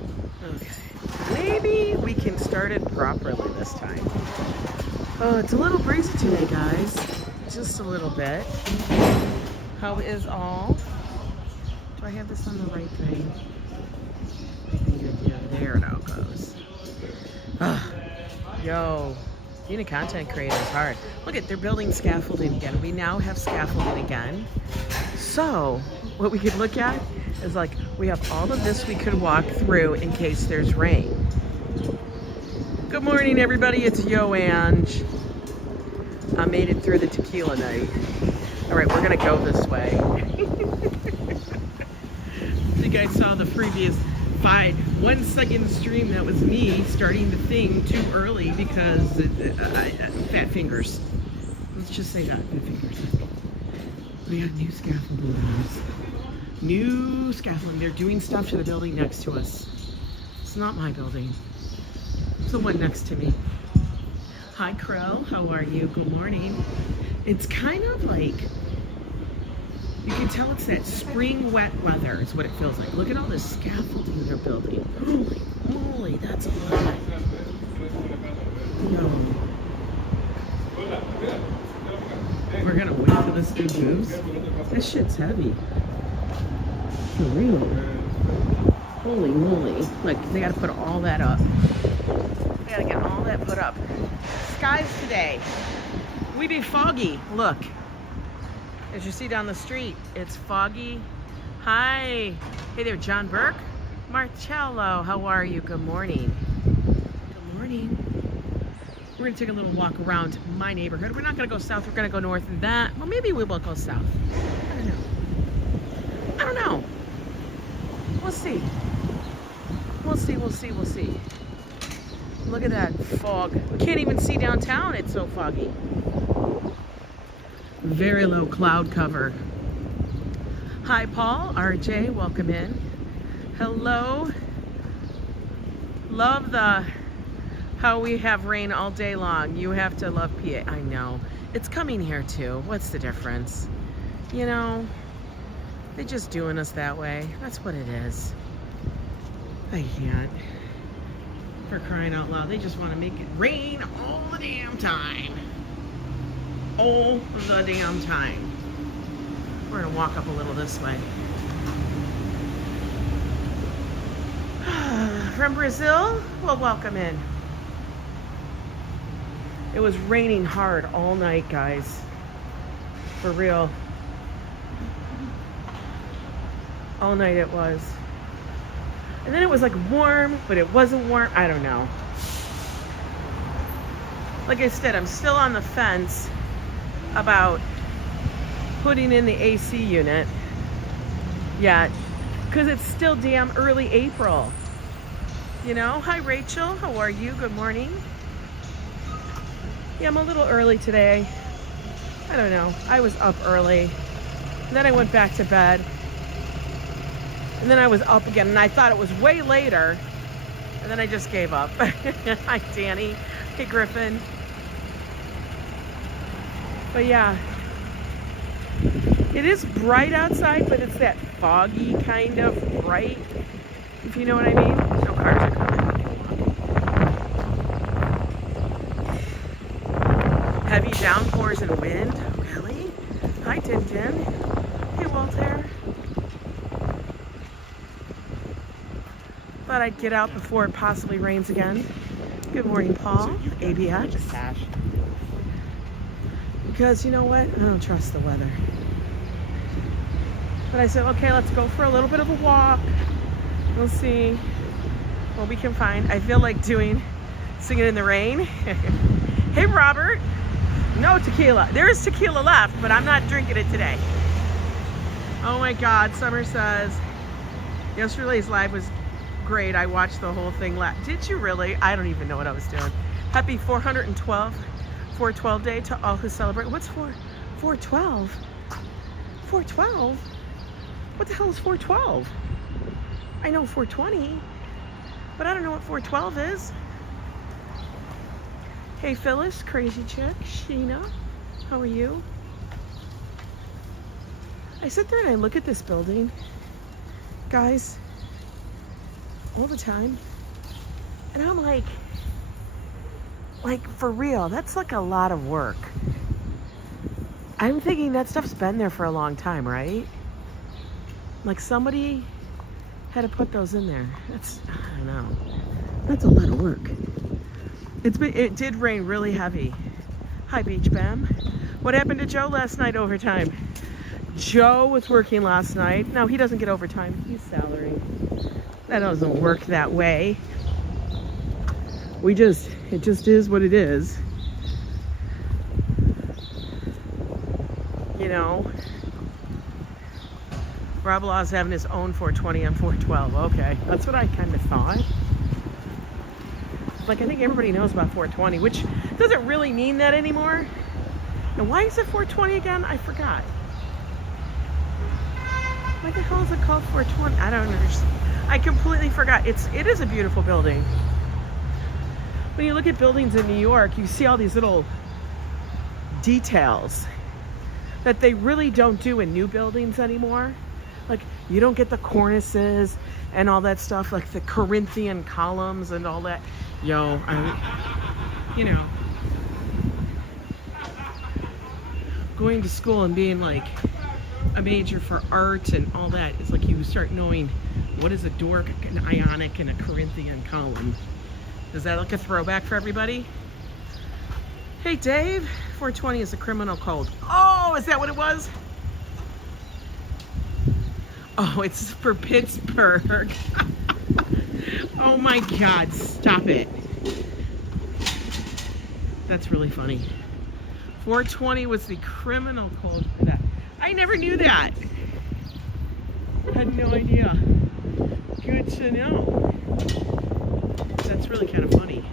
Okay. Maybe we can start it properly this time. Oh, it's a little breezy today, guys. Just a little bit. How is all? Do I have this on the right thing? I think I do. There it all goes. Yo, being a content creator is hard. Look at, they're building scaffolding again. We now have scaffolding again. So, what we could look at is like, we have all of this we could walk through in case there's rain. Good morning, everybody. It's Yo Ange. I made it through the tequila night. All right, we're gonna go this way. I think I saw the previous 1 second stream. That was me starting the thing too early because fat fingers. Let's just say that, fat fingers. We have new scaffolding. New scaffolding. They're doing stuff to the building next to us. It's not my building. It's the one next to me. Hi, Crow. How are you? Good morning. It's kind of like, you can tell it's that spring wet weather is what it feels like. Look at all this scaffolding they're building. Holy moly, that's a lot. No. We're gonna wait till this dude moves. This shit's heavy. For real. Holy moly. Look, they gotta put all that up. They gotta get all that put up. Skies today. We be foggy. Look. As you see down the street, it's foggy. Hi. Hey there, John Burke. Marcello, how are you? Good morning. Good morning. We're gonna take a little walk around my neighborhood. We're not gonna go south, we're gonna go north and that. Well, maybe we will go south. I don't know. We'll see. We'll see, we'll see, we'll see. Look at that fog. We can't even see downtown, it's so foggy. Very low cloud cover. Hi, Paul. RJ, welcome in. Hello. Love how we have rain all day long. You have to love PA. I know. It's coming here too. What's the difference? You know, they're just doing us that way. That's what it is. I can't. For crying out loud. They just want to make it rain all the damn time. All the damn time. We're gonna walk up a little this way. From Brazil, well, welcome in. It was raining hard all night, guys. For real. All night it was. And then it was like warm, but it wasn't warm. I don't know. Like I said, I'm still on the fence about putting in the AC unit yet, because it's still damn early April. You know? Hi, Rachel. How are you? Good morning. Yeah, I'm a little early today. I don't know. I was up early. And then I went back to bed. And then I was up again, and I thought it was way later. And then I just gave up. Hi, Danny. Hey, Griffin. But yeah, it is bright outside, but it's that foggy kind of bright, if you know what I mean. No cars are coming. Heavy downpours and wind. Really? Hi, Tintin. Hey, Walter. Thought I'd get out before it possibly rains again. Good morning, Paul. ABX. Because you know what? I don't trust the weather. But I said, okay, let's go for a little bit of a walk. We'll see what we can find. I feel like singing in the rain. Hey, Robert. No tequila. There is tequila left, but I'm not drinking it today. Oh my God, Summer says, yesterday's live was great. I watched the whole thing. Did you really? I don't even know what I was doing. Happy 412 day to all who celebrate. What's 412? 412? What the hell is 412? I know 420, but I don't know what 412 is. Hey, Phyllis, Crazy Chick, Sheena, how are you? I sit there and I look at this building. Guys, all the time. And I'm like for real, that's like a lot of work. I'm thinking that stuff's been there for a long time, right? Like somebody had to put those in there. I don't know. That's a lot of work. It did rain really heavy. Hi, Beach Bam. What happened to Joe last night overtime? Joe was working last night. No, he doesn't get overtime. He's salary. That doesn't work that way. It just is what it is. You know, Rob Law's having his own 420 on 412. Okay, that's what I kind of thought. Like, I think everybody knows about 420, which doesn't really mean that anymore. And why is it 420 again? I forgot. Why the hell is it called 420? I don't understand. I completely forgot. It is a beautiful building. When you look at buildings in New York, you see all these little details that they really don't do in new buildings anymore. Like, you don't get the cornices and all that stuff, like the Corinthian columns and all that. Yo, you know, going to school and being like a major for art and all that, it's like you start knowing what is a Doric, an Ionic, and a Corinthian column. Does that look a throwback for everybody? Hey Dave, 420 is a criminal code. Oh, is that what it was? Oh, it's for Pittsburgh. Oh my God, stop it. That's really funny. 420 was the criminal code for that. I never knew that. Had no idea. Good to know. That's really kind of funny.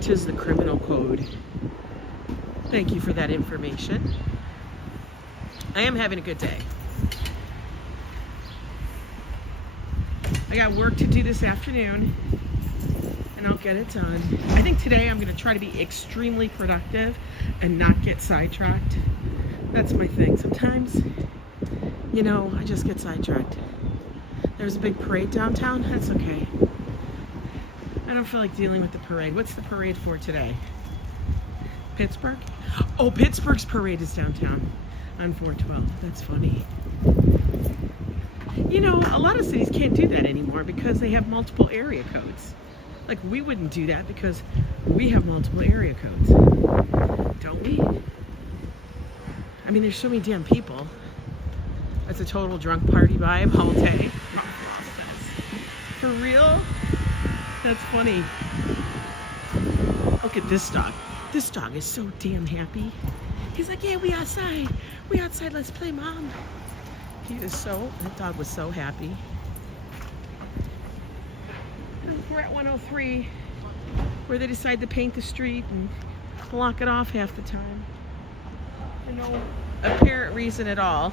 'Tis the criminal code. Thank you for that information. I am having a good day. I got work to do this afternoon, and I'll get it done. I think today I'm going to try to be extremely productive and not get sidetracked. That's my thing. Sometimes, you know, I just get sidetracked. There's a big parade downtown. That's okay. I don't feel like dealing with the parade. What's the parade for today? Pittsburgh? Oh, Pittsburgh's parade is downtown on 412. That's funny. You know, a lot of cities can't do that anymore because they have multiple area codes. Like, we wouldn't do that because we have multiple area codes. Don't we? I mean, there's so many damn people. That's a total drunk party vibe all day. For real? That's funny. Look at this dog. This dog is so damn happy. He's like, yeah, we outside. We outside, let's play, Mom. That dog was so happy. And we're at 103, where they decide to paint the street and block it off half the time. For no apparent reason at all.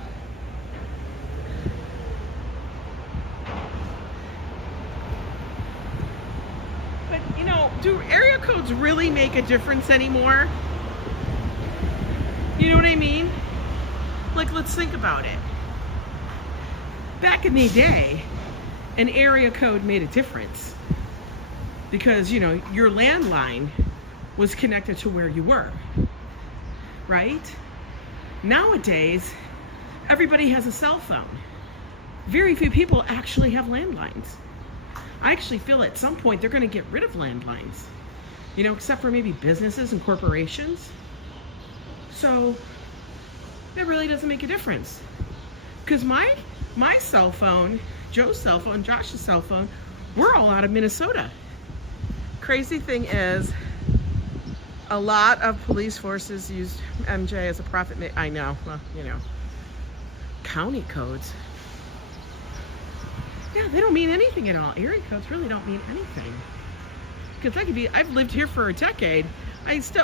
But, you know, do area codes really make a difference anymore? You know what I mean? Like, let's think about it. Back in the day, an area code made a difference because, you know, your landline was connected to where you were, right? Nowadays, everybody has a cell phone. Very few people actually have landlines. I actually feel at some point they're going to get rid of landlines, you know, except for maybe businesses and corporations. So that really doesn't make a difference because my cell phone, Joe's cell phone, Josh's cell phone, we're all out of Minnesota. Crazy thing is, a lot of police forces use MJ as a profit. I know, well, you know, county codes. Yeah, they don't mean anything at all. Area codes really don't mean anything. Because I've lived here for a decade.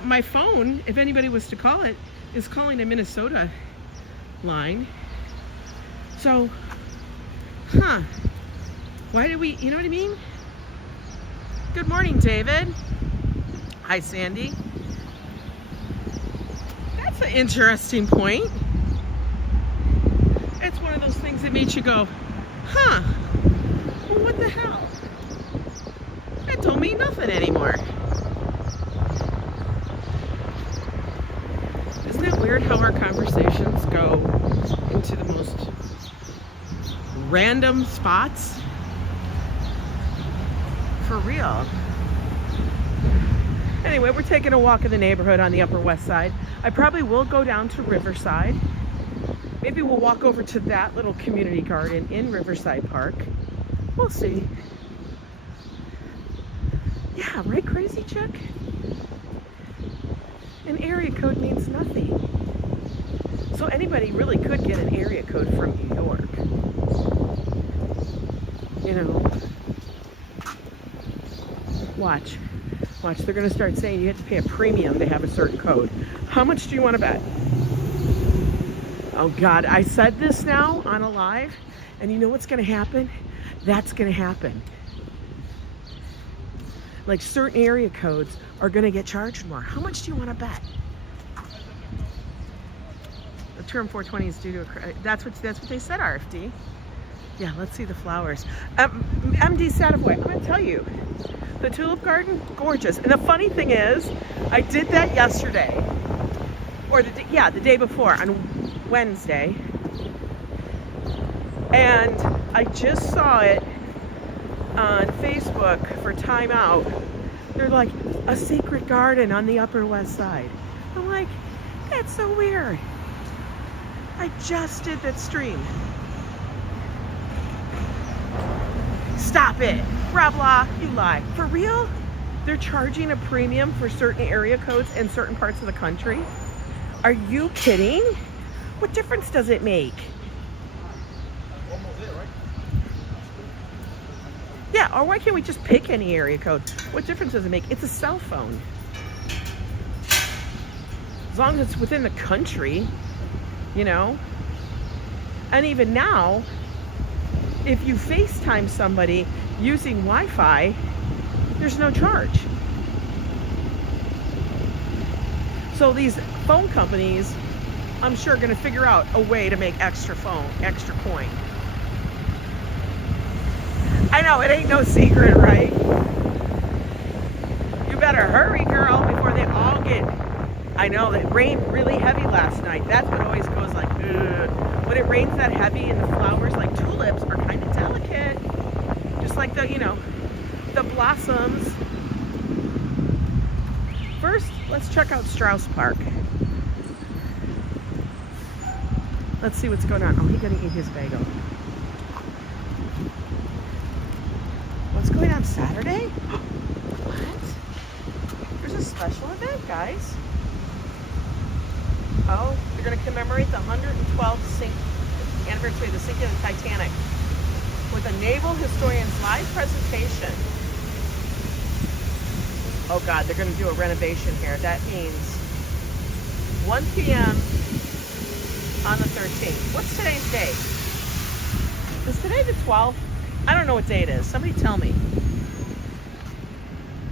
My phone, if anybody was to call it, is calling a Minnesota line. So, why do we, you know what I mean? Good morning, David. Hi, Sandy. That's an interesting point. It's one of those things that makes you go, well, what the hell? mean nothing anymore. Isn't it weird how our conversations go into the most random spots? For real. Anyway, we're taking a walk in the neighborhood on the Upper West Side. I probably will go down to Riverside. Maybe we'll walk over to that little community garden in Riverside Park. We'll see. Yeah, right, crazy chick? An area code means nothing. So anybody really could get an area code from New York. You know. Watch. Watch, they're going to start saying you have to pay a premium to have a certain code. How much do you want to bet? Oh God, I said this now on a live, and you know what's going to happen? That's going to happen. Like certain area codes are going to get charged more. How much do you want to bet? The term 420 is due to a... That's what they said, RFD. Yeah, let's see the flowers. MD Satterway, I'm going to tell you. The tulip garden, gorgeous. And the funny thing is, I did that yesterday, or the day before on Wednesday, and I just saw it on Facebook for Time Out. They're like, a secret garden on the Upper West Side. I'm like, that's so weird. I just did that stream. Stop it. Blah, blah, you lie. For real? They're charging a premium for certain area codes in certain parts of the country? Are you kidding? What difference does it make? Yeah, or why can't we just pick any area code? What difference does it make? It's a cell phone. As long as it's within the country, you know? And even now, if you FaceTime somebody using Wi-Fi, there's no charge. So these phone companies, I'm sure, are going to figure out a way to make extra coin. I know, it ain't no secret, right? You better hurry, girl, before they all get... I know, it rained really heavy last night. That's what always goes like, ugh. When it rains that heavy and the flowers, like tulips, are kind of delicate. Just like the, you know, the blossoms. First, let's check out Strauss Park. Let's see what's going on. Oh, he's gonna eat his bagel. What's going on Saturday? What? There's a special event, guys. Oh, they're gonna commemorate the 112th anniversary of the sinking of the Titanic with a naval historian's live presentation. Oh God, they're gonna do a renovation here. That means 1 p.m. on the 13th. What's today's date? Is today the 12th? I don't know what day it is. Somebody tell me.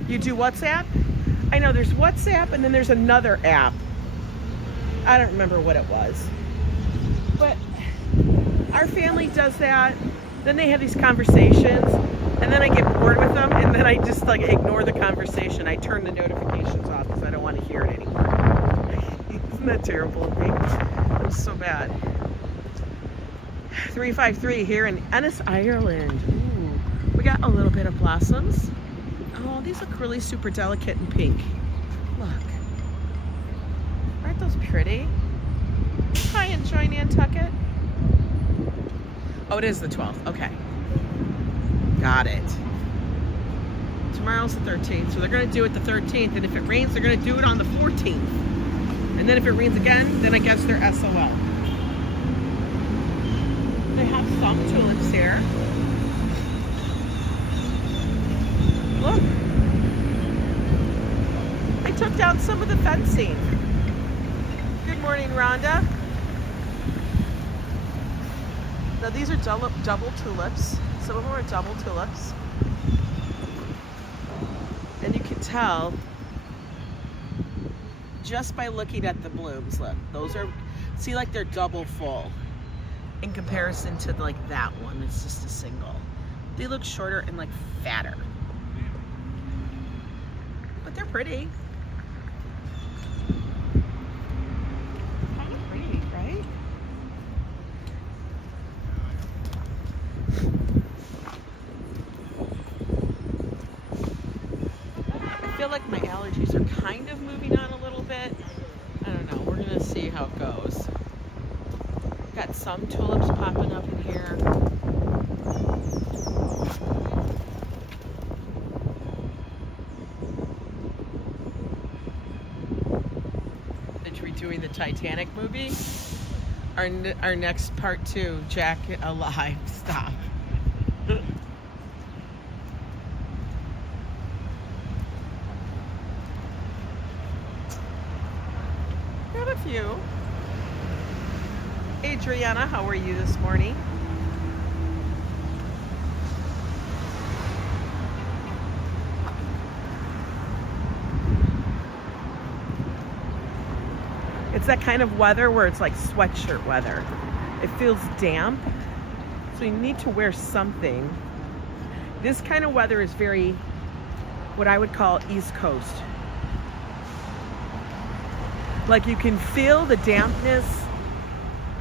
You do WhatsApp? I know there's WhatsApp and then there's another app. I don't remember what it was. But our family does that. Then they have these conversations and then I get bored with them and then I just like ignore the conversation. I turn the notifications off because I don't want to hear it anymore. Isn't that terrible of me? I'm so bad. 353 here in Ennis, Ireland. Ooh, we got a little bit of blossoms. Oh, these look really super delicate and pink. Look. Aren't those pretty? Hi, enjoy Nantucket. Oh, it is the 12th. Okay. Got it. Tomorrow's the 13th, so they're going to do it the 13th, and if it rains, they're going to do it on the 14th. And then if it rains again, then I guess they're SOL. They have some tulips here. Look. I took down some of the fencing. Good morning, Rhonda. Now these are double tulips. Some of them are double tulips. And you can tell just by looking at the blooms. Look, those are, see, like they're double full in comparison to like that one. It's just a single. They look shorter and like fatter. pretty. Kind of pretty, right? I feel like my allergies are kind of moving on a little bit. I don't know. We're going to see how it goes. Got some tulips popping up in here. Doing the Titanic movie. Our next part 2, Jack Alive. Stop. Got a few. Adriana, how are you this morning? It's that kind of weather where it's like sweatshirt weather. It feels damp, so you need to wear something. This kind of weather is very, what I would call East Coast. Like you can feel the dampness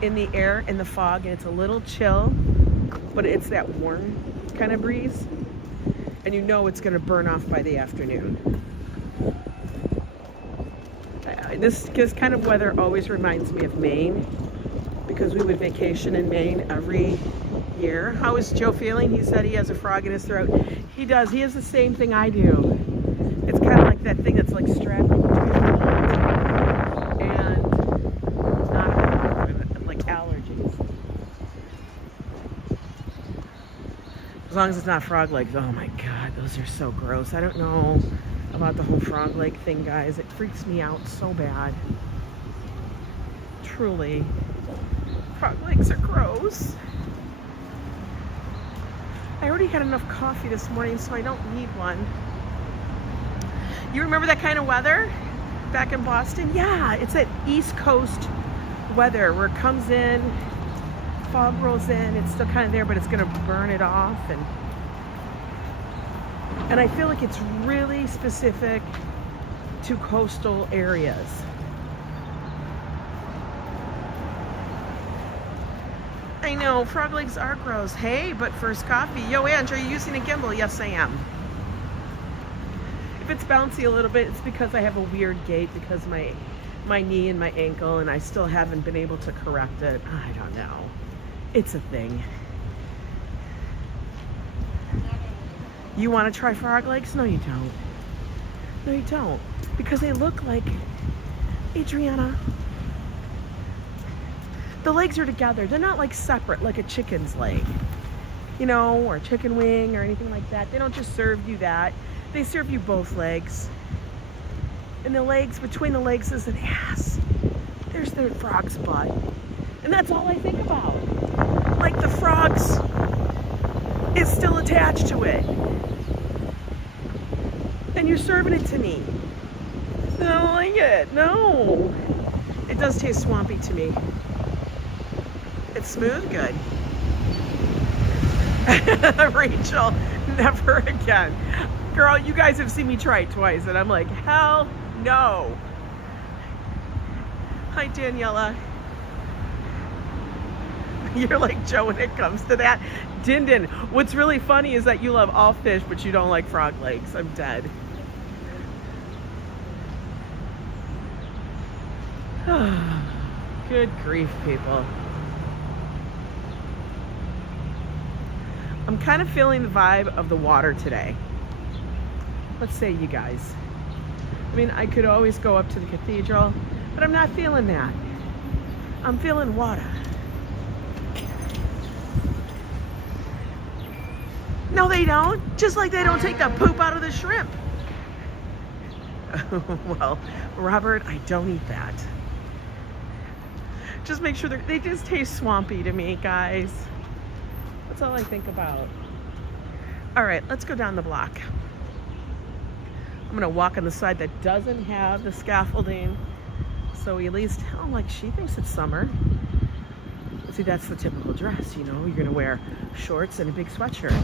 in the air, in the fog, and it's a little chill, but it's that warm kind of breeze, and you know it's gonna burn off by the afternoon. This kind of weather always reminds me of Maine, because we would vacation in Maine every year. How is Joe feeling? He said he has a frog in his throat. He does. He has the same thing I do. It's kind of like that thing that's like straddling between the lungs and not like allergies. As long as it's not frog legs. Oh my God, those are so gross. I don't know about the whole frog leg thing, guys. It freaks me out so bad. Truly. Frog legs are gross. I already had enough coffee this morning, so I don't need one. You remember that kind of weather back in Boston? Yeah, it's that East Coast weather where it comes in, fog rolls in, it's still kind of there, but it's gonna burn it off. And I feel like it's really specific to coastal areas. I know, frog legs are gross. Hey, but first coffee. Yo, Ange, are you using a gimbal? Yes, I am. If it's bouncy a little bit, it's because I have a weird gait because my knee and my ankle, and I still haven't been able to correct it. I don't know. It's a thing. You want to try frog legs? No, you don't. No, you don't. Because they look like, Adriana, the legs are together. They're not like separate, like a chicken's leg, you know, or a chicken wing or anything like that. They don't just serve you that. They serve you both legs. And the legs, between the legs is an ass. There's the frog's butt. And that's all I think about. Like the frog's is still attached to it. And you're serving it to me. I don't like it. No. It does taste swampy to me. It's smooth, good. Rachel, never again. Girl, you guys have seen me try it twice, and I'm like, hell no. Hi, Daniela. You're like Joe when it comes to that. Din Din, what's really funny is that you love all fish, but you don't like frog legs. I'm dead. Good grief, people. I'm kind of feeling the vibe of the water today. Let's say you guys. I mean, I could always go up to the cathedral, but I'm not feeling that. I'm feeling water. No, they don't. Just like they don't take the poop out of the shrimp. Well, Robert, I don't eat that. Just make sure they just taste swampy to me, guys. That's all I think about. All right, let's go down the block. I'm gonna walk on the side that doesn't have the scaffolding. So at least, oh, like she thinks it's summer. See, that's the typical dress, you know? You're gonna wear shorts and a big sweatshirt.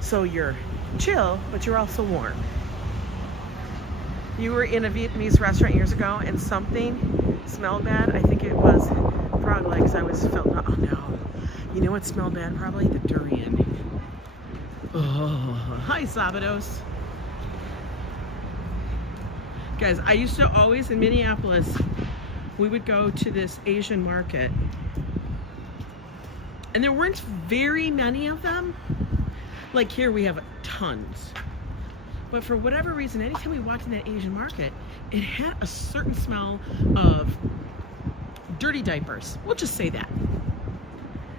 So you're chill, but you're also warm. You were in a Vietnamese restaurant years ago and something smelled bad. I think it was frog legs. I was felt, oh no. You know what smelled bad? Probably the durian. Oh, hi Sabados. Guys, I used to always, in Minneapolis, we would go to this Asian market. And there weren't very many of them. Like here we have tons. But for whatever reason, anytime we walked in that Asian market, it had a certain smell of dirty diapers. We'll just say that.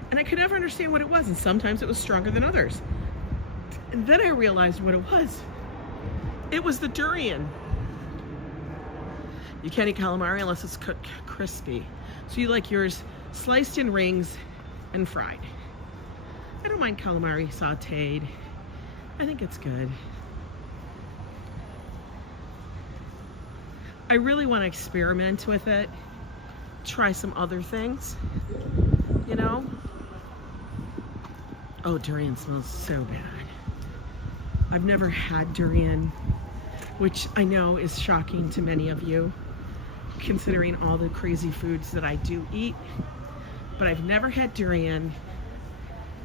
And I could never understand what it was. And sometimes it was stronger than others. And then I realized what it was. It was the durian. You can't eat calamari unless it's cooked crispy. So you like yours sliced in rings and fried. I don't mind calamari sauteed. I think it's good. I really want to experiment with it. Try some other things, you know? Oh, durian smells so bad. I've never had durian, which I know is shocking to many of you, considering all the crazy foods that I do eat. But I've never had durian,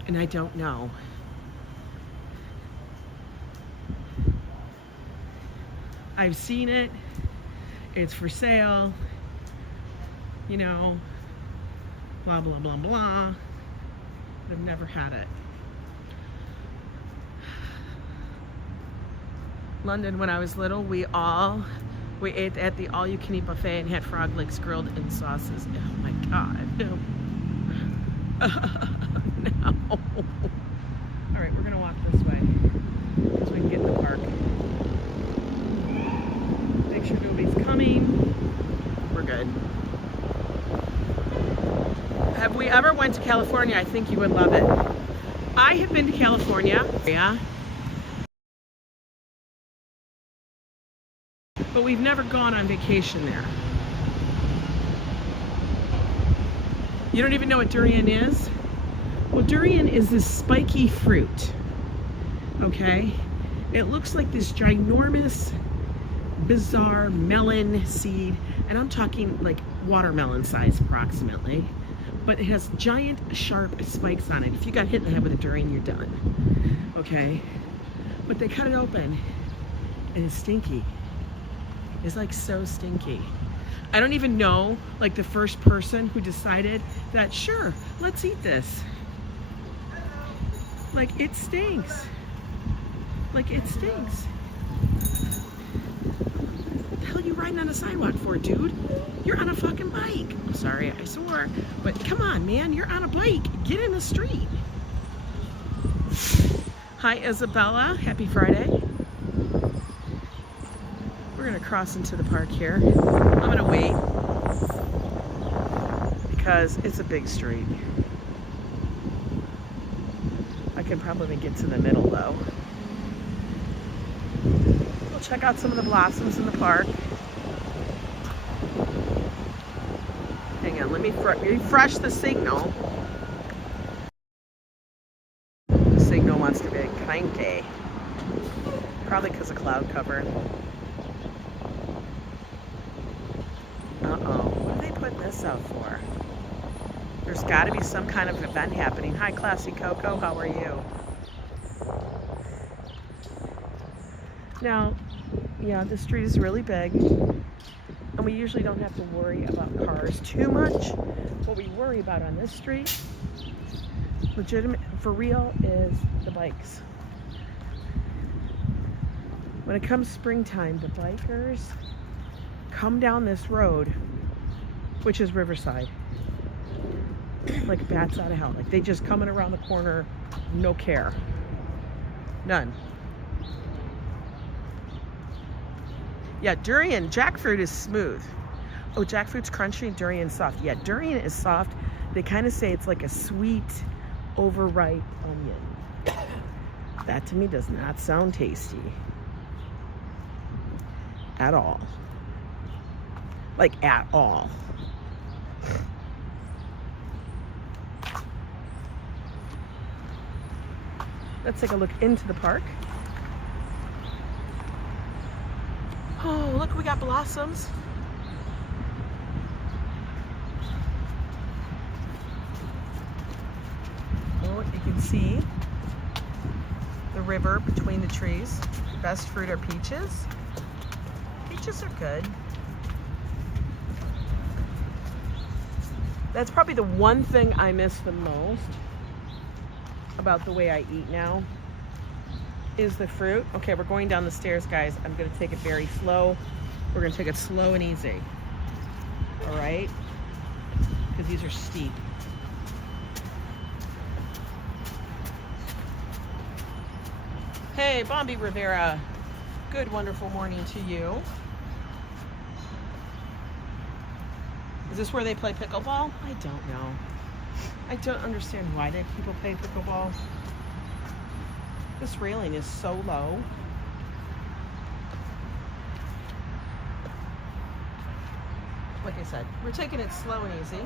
and I don't know. I've seen it. It's for sale. You know, blah, blah, blah, blah. But I've never had it. London, when I was little, we ate at the all-you-can-eat buffet and had frog legs grilled in sauces. Oh my God. No. No. All right, we're gonna walk this way so we can get in the park. Make sure nobody's coming. We're good. Have we ever went to California? I think you would love it. I have been to California. Yeah. But we've never gone on vacation there. You don't even know what durian is? Well, durian is this spiky fruit, okay? It looks like this ginormous, bizarre melon seed, and I'm talking like watermelon size approximately, but it has giant, sharp spikes on it. If you got hit in the head with a durian, you're done, okay? But they cut it open, and it's stinky. It's like so stinky. I don't even know like the first person who decided that, sure, let's eat this. Like it stinks. Like it stinks. What the hell are you riding on a sidewalk for, dude? You're on a fucking bike. I'm sorry, I swore, but come on, man, you're on a bike. Get in the street. Hi, Isabella. Happy Friday. We're gonna cross into the park here. I'm gonna wait because it's a big street. I can probably get to the middle though. We'll check out some of the blossoms in the park. Hang on, let me refresh the signal. The signal wants to be cranky. Probably because of cloud cover. Uh-oh, what are they putting this out for? There's got to be some kind of event happening. Hi, Classy Coco, how are you? Now, yeah, the street is really big, and we usually don't have to worry about cars too much. What we worry about on this street, legitimate, for real, is the bikes. When it comes springtime, the bikers come down this road, which is Riverside, like bats out of hell. Like they just coming around the corner, no care, none. Yeah, durian, jackfruit is smooth. Oh, jackfruit's crunchy, durian's soft. Yeah, durian is soft. They kind of say it's like a sweet, overripe onion. That to me does not sound tasty at all. Like at all. Let's take a look into the park. Oh, look, we got blossoms. Oh, you can see the river between the trees. The best fruit are peaches. Peaches are good. That's probably the one thing I miss the most about the way I eat now is the fruit. Okay, we're going down the stairs, guys. I'm gonna take it very slow. We're gonna take it slow and easy. All right? Because these are steep. Hey, Bombi Rivera. Good, wonderful morning to you. Is this where they play pickleball? I don't know. I don't understand why people play pickleball. This railing is so low. Like I said, we're taking it slow and easy.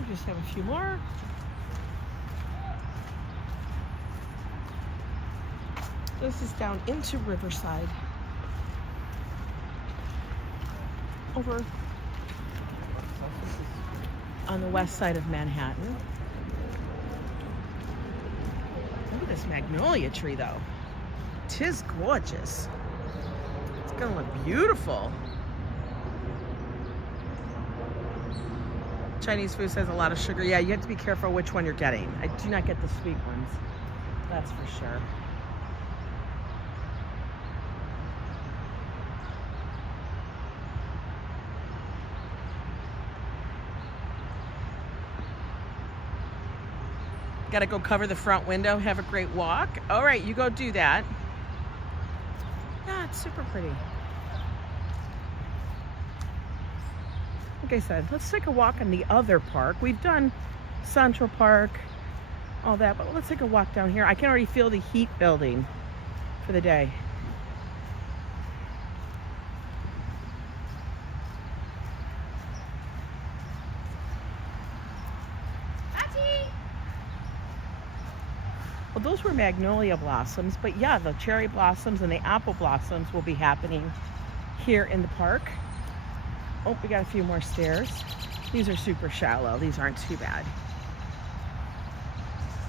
We just have a few more. This is down into Riverside. Over on the west side of Manhattan. Look at this magnolia tree though. 'Tis gorgeous. It's gonna look beautiful. Chinese food says a lot of sugar. Yeah, you have to be careful which one you're getting. I do not get the sweet ones. That's for sure. Gotta go cover the front window, have a great walk. All right, you go do that. Yeah, it's super pretty. Like I said, let's take a walk in the other park. We've done Central Park, all that, but let's take a walk down here. I can already feel the heat building for the day. Well, those were magnolia blossoms, but yeah, the cherry blossoms and the apple blossoms will be happening here in the park. Oh, we got a few more stairs. These are super shallow. These aren't too bad.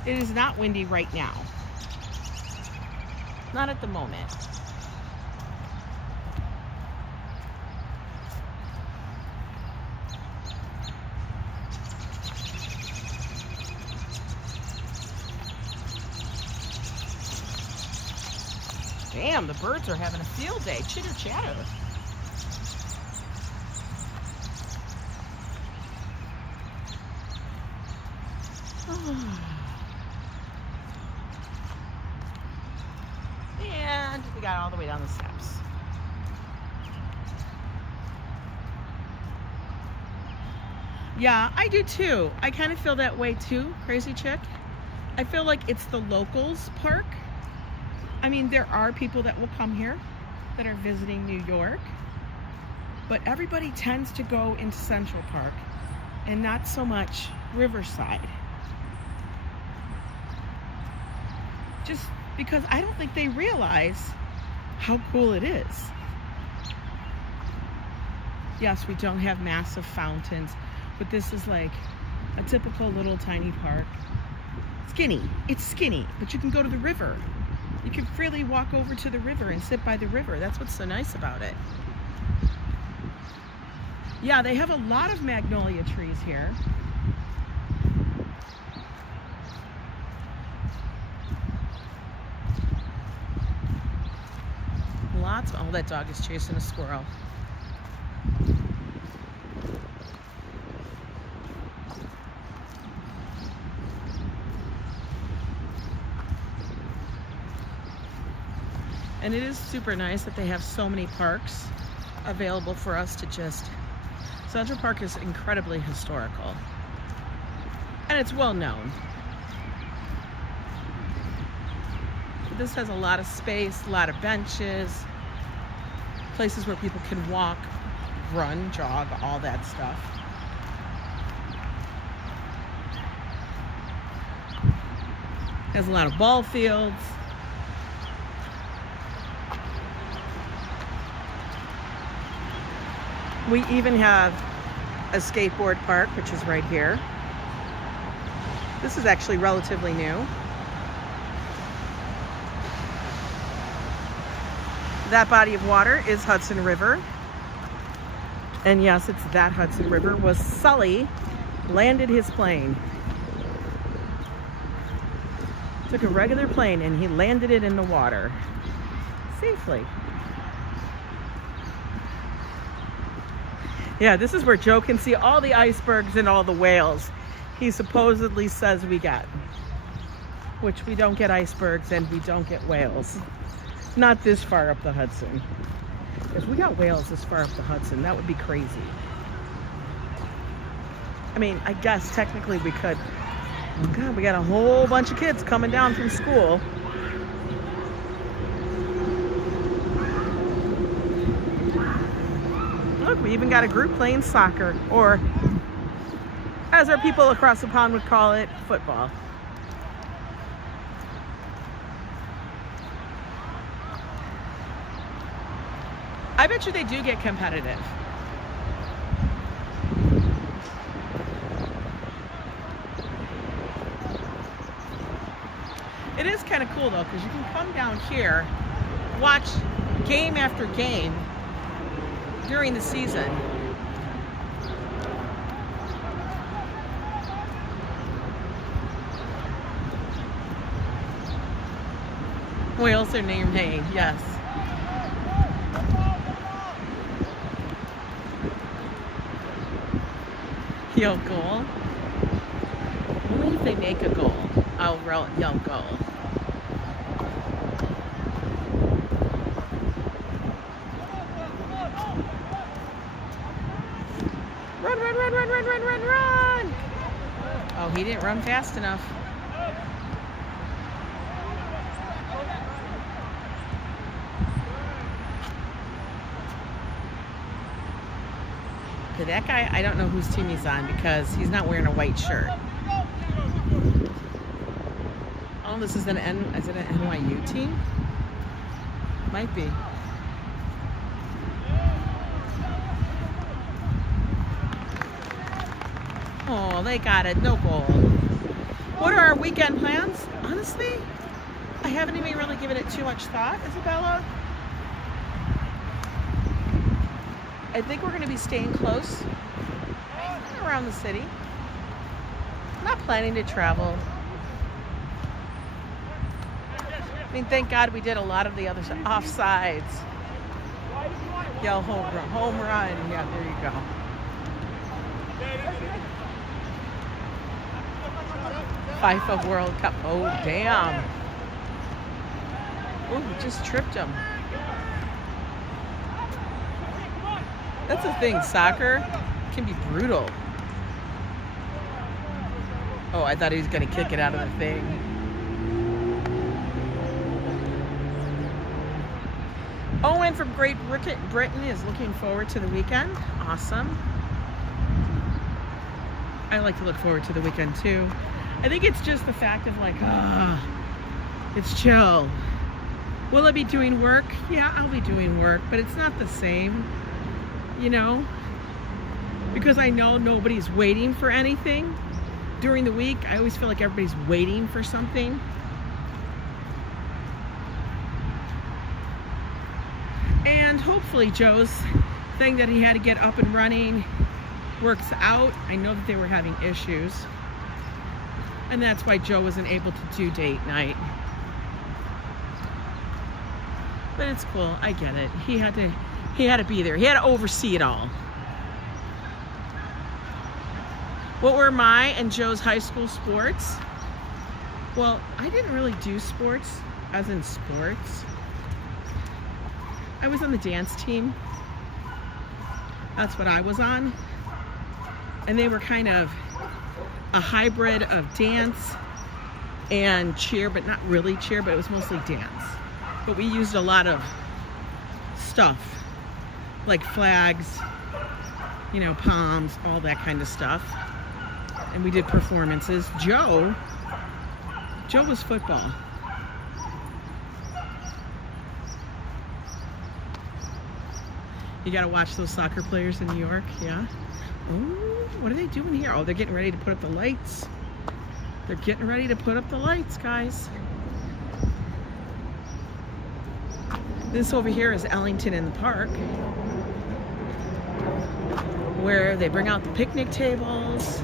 It is not windy right now. Not at the moment. Damn, the birds are having a field day. Chitter chatter. And we got all the way down the steps. Yeah, I do too. I kind of feel that way too, Crazy Chick. I feel like it's the locals park. I mean, there are people that will come here that are visiting New York, but everybody tends to go into Central Park and not so much Riverside. Just because I don't think they realize how cool it is. Yes, we don't have massive fountains, but this is like a typical little tiny park. Skinny, it's skinny, but you can go to the river. You can freely walk over to the river and sit by the river. That's what's so nice about it. Yeah, they have a lot of magnolia trees here. Lots of, oh, that dog is chasing a squirrel. And it is super nice that they have so many parks available for us to just... Central Park is incredibly historical. And it's well known. But this has a lot of space, a lot of benches, places where people can walk run, jog, all that stuff. Has a lot of ball fields. We even have a skateboard park, which is right here. This is actually relatively new. That body of water is Hudson River. And yes, it's that Hudson River was Sully landed his plane. Took a regular plane and he landed it in the water safely. Yeah, this is where Joe can see all the icebergs and all the whales he supposedly says we get. Which we don't get icebergs and we don't get whales. Not this far up the Hudson. If we got whales this far up the Hudson, that would be crazy. I mean, I guess technically we could. Oh God, we got a whole bunch of kids coming down from school. Look, we even got a group playing soccer, or as our people across the pond would call it, football. I bet you they do get competitive. It is kind of cool though, because you can come down here, watch game after game during the season. Whales are named, yes. Yell goal. Only if they make a goal, I'll yell goal. Run, run, run, run, run, run, run, run! Oh, he didn't run fast enough. Okay, that guy, I don't know whose team he's on because he's not wearing a white shirt. Oh, this is is it an NYU team? Might be. Oh, they got it. No goal. What are our weekend plans? Honestly, I haven't even really given it too much thought, Isabella. I think we're going to be staying close around the city. Not planning to travel. I mean, thank God we did a lot of the other offsides. Yell home run, home run. Yeah, there you go. FIFA World Cup. Oh, damn. Oh, just tripped him. That's the thing, soccer can be brutal. Oh, I thought he was going to kick it out of the thing. Owen from Great Britain is looking forward to the weekend. Awesome. I like to look forward to the weekend too. I think it's just the fact of like, it's chill. Will I be doing work? Yeah, I'll be doing work, but it's not the same. You know, because I know nobody's waiting for anything. During the week, I always feel like everybody's waiting for something. And hopefully Joe's thing that he had to get up and running works out. I know that they were having issues. And that's why Joe wasn't able to do date night. But it's cool, I get it. He had to be there. He had to oversee it all. What were my and Joe's high school sports? Well, I didn't really do sports, as in sports. I was on the dance team. That's what I was on. And they were kind of a hybrid of dance and cheer, but not really cheer, but it was mostly dance. But we used a lot of stuff like flags, you know, palms, all that kind of stuff. And we did performances. Joe was football. You gotta watch those soccer players in New York, yeah? Ooh, what are they doing here? Oh, they're getting ready to put up the lights. They're getting ready to put up the lights, guys. This over here is Ellington in the park, where they bring out the picnic tables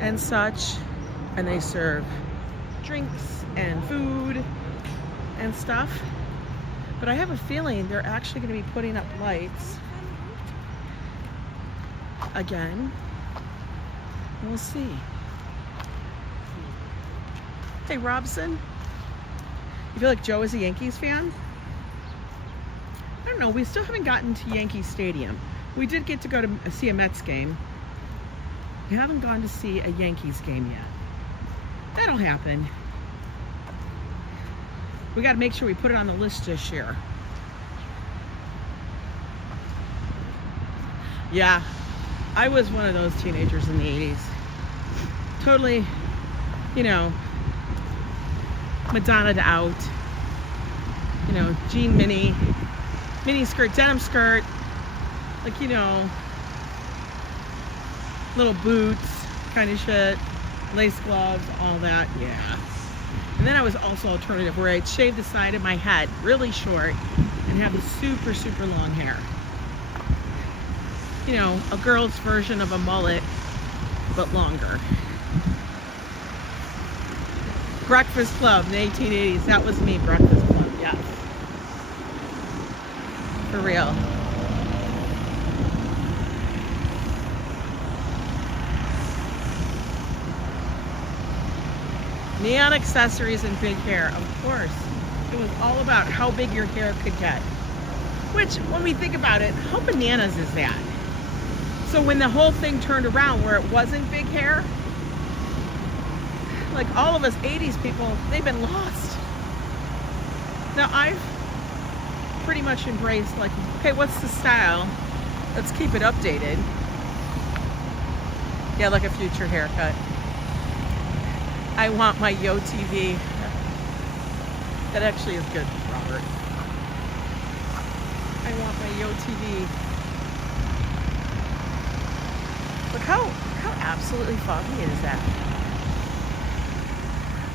and such, and they serve drinks and food and stuff. But I have a feeling they're actually going to be putting up lights again. We'll see. Hey, Robson, you feel like Joe is a Yankees fan? I don't know. We still haven't gotten to Yankee Stadium. We did get to go to see a Mets game. We haven't gone to see a Yankees game yet. That'll happen. We got to make sure we put it on the list this year. Yeah, I was one of those teenagers in the 80s. Totally, you know, Madonna'd out. You know, jean mini skirt, denim skirt, like, you know, little boots kind of shit, lace gloves, all that, yeah. And then I was also alternative, where I'd shave the side of my head really short and have the super, super long hair. You know, a girl's version of a mullet, but longer. Breakfast Club in the 1880s, that was me, Breakfast Club, yes. For real. Neon accessories and big hair, of course. It was all about how big your hair could get. Which, when we think about it, how bananas is that? So when the whole thing turned around where it wasn't big hair, like all of us 80s people, they've been lost. Now I've pretty much embraced, like, okay, what's the style? Let's keep it updated. Yeah, like a future haircut. I want my Yo TV. That actually is good, Robert. I want my Yo TV. Look how absolutely foggy it is that.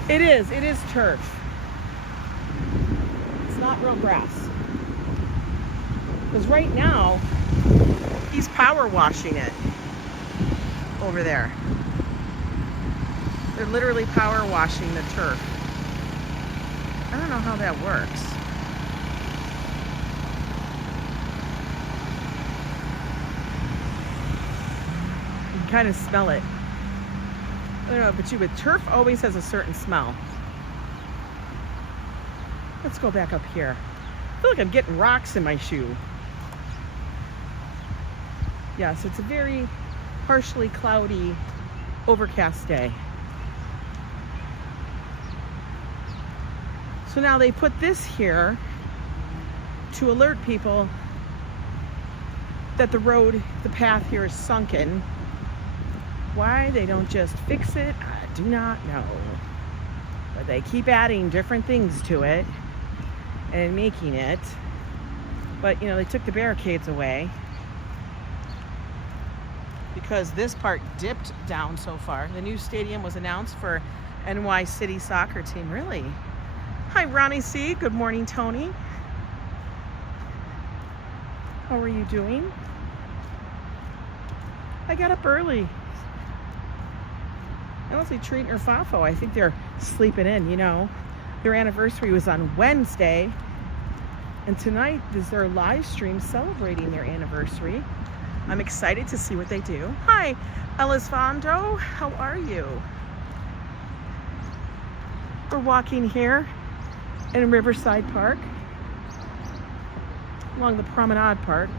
It is turf. It's not real grass. Because right now, he's power washing it over there. They're literally power washing the turf. I don't know how that works. You can kind of smell it. I don't know, but turf always has a certain smell. Let's go back up here. I feel like I'm getting rocks in my shoe. Yeah, so it's a very partially cloudy, overcast day. So now they put this here to alert people that the path here is sunken. Why they don't just fix it, I do not know. But they keep adding different things to it and making it. But, you know, they took the barricades away because this part dipped down so far. The new stadium was announced for NYC soccer team. Really? Hi, Ronnie C. Good morning, Tony. How are you doing? I got up early. I don't see Treat or Fafo. I think they're sleeping in, you know. Their anniversary was on Wednesday. And tonight is their live stream celebrating their anniversary. I'm excited to see what they do. Hi, Elisvando. How are you? We're walking here in Riverside Park, along the promenade part.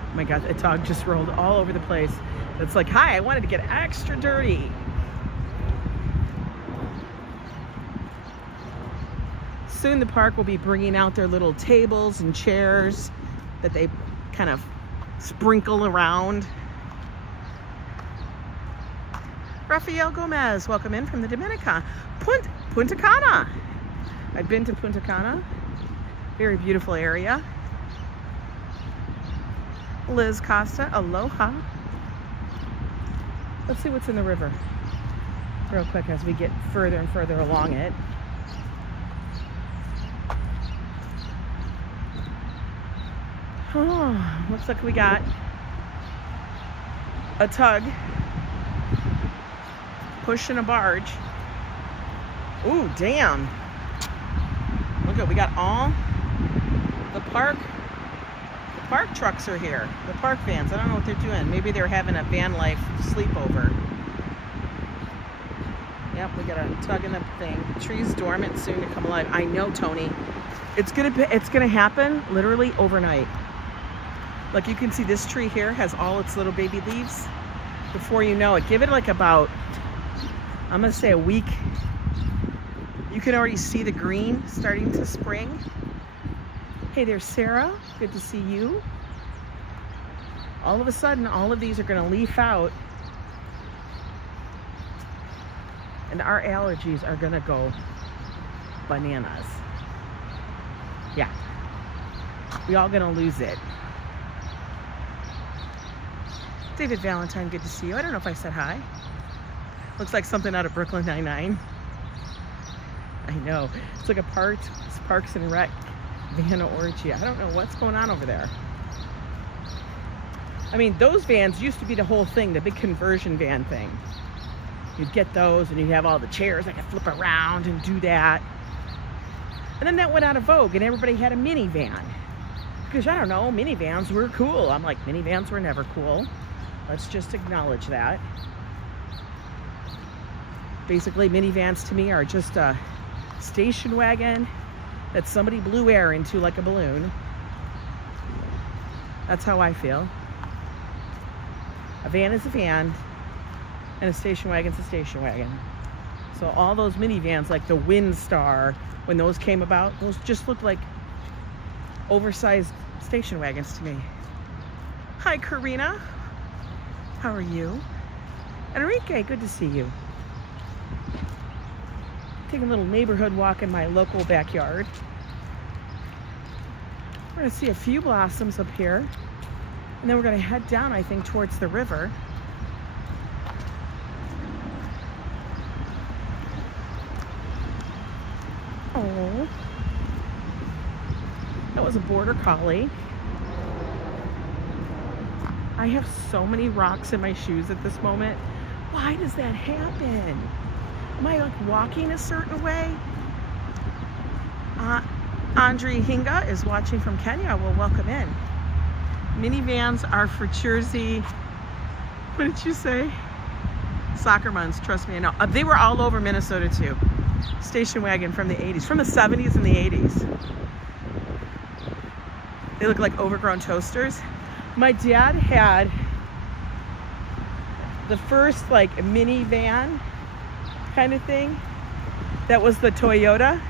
Oh my God, the dog just rolled all over the place. It's like, hi, I wanted to get extra dirty. soon the park will be bringing out their little tables and chairs that they kind of sprinkle around. Rafael Gomez, welcome in from the Dominica. Punta Cana. I've been to Punta Cana. Very beautiful area. Liz Costa, aloha. Let's see what's in the river real quick as we get further and further along it. Oh, looks like we got a tug pushing a barge. Ooh, damn. Look at, we got all the park trucks are here. The park vans. I don't know what they're doing. Maybe they're having a van life sleepover. Yep, we got a tug in the thing. Trees dormant, soon to come alive. I know, Tony. It's gonna happen literally overnight. Like you can see, this tree here has all its little baby leaves. Before you know it, give it like about, I'm gonna say a week. You can already see the green starting to spring. Hey there, Sarah. Good to see you. All of a sudden, all of these are gonna leaf out, and our allergies are gonna go bananas. Yeah, we all gonna lose it. David Valentine, good to see you. I don't know if I said hi. Looks like something out of Brooklyn Nine-Nine. I know. It's like a Parks and Rec van orgy. I don't know what's going on over there. I mean, those vans used to be the whole thing, the big conversion van thing. You'd get those and you'd have all the chairs that could flip around and do that. And then that went out of vogue and everybody had a minivan. Because, I don't know, minivans were cool. I'm like, minivans were never cool. Let's just acknowledge that. Basically, minivans to me are just a station wagon that somebody blew air into like a balloon. That's how I feel. A van is a van, and a station wagon's a station wagon. So all those minivans, like the Windstar, when those came about, those just looked like oversized station wagons to me. Hi, Karina. How are you? Enrique, good to see you. Taking a little neighborhood walk in my local backyard. We're gonna see a few blossoms up here, and then we're gonna head down, I think, towards the river. Oh, that was a border collie. I have so many rocks in my shoes at this moment. Why does that happen? Am I like walking a certain way? Andre Hinga is watching from Kenya. Well, welcome in. Minivans are for Jersey. What did you say? Soccer moms, trust me, I know. They were all over Minnesota too. Station wagon from the 80s, from the 70s and the 80s. They look like overgrown toasters. My dad had the first like minivan kind of thing. That was the Toyota.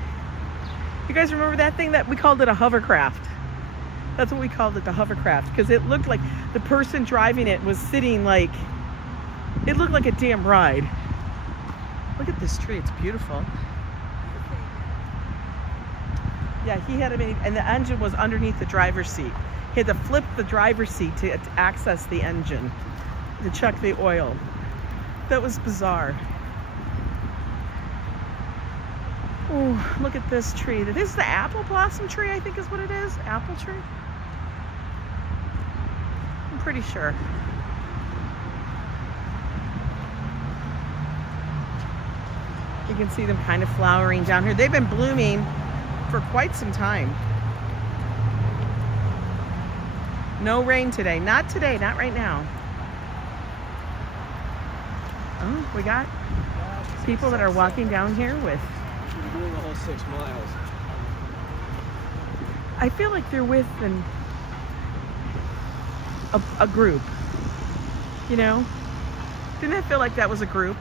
You guys remember that thing? That we called it a hovercraft. That's what we called it, the hovercraft, because it looked like the person driving it was sitting like, it looked like a damn ride. Look at this tree, it's beautiful. Yeah, he had a mini, and the engine was underneath the driver's seat. He had to flip the driver's seat to access the engine, to check the oil. That was bizarre. Oh, look at this tree. This is the apple blossom tree, I think is what it is. Apple tree? I'm pretty sure. You can see them kind of flowering down here. They've been blooming for quite some time. No rain today. Not today, not right now. Oh, we got people that are walking down here with... We're doing the whole 6 miles. I feel like they're with a group, you know? Didn't it feel like that was a group?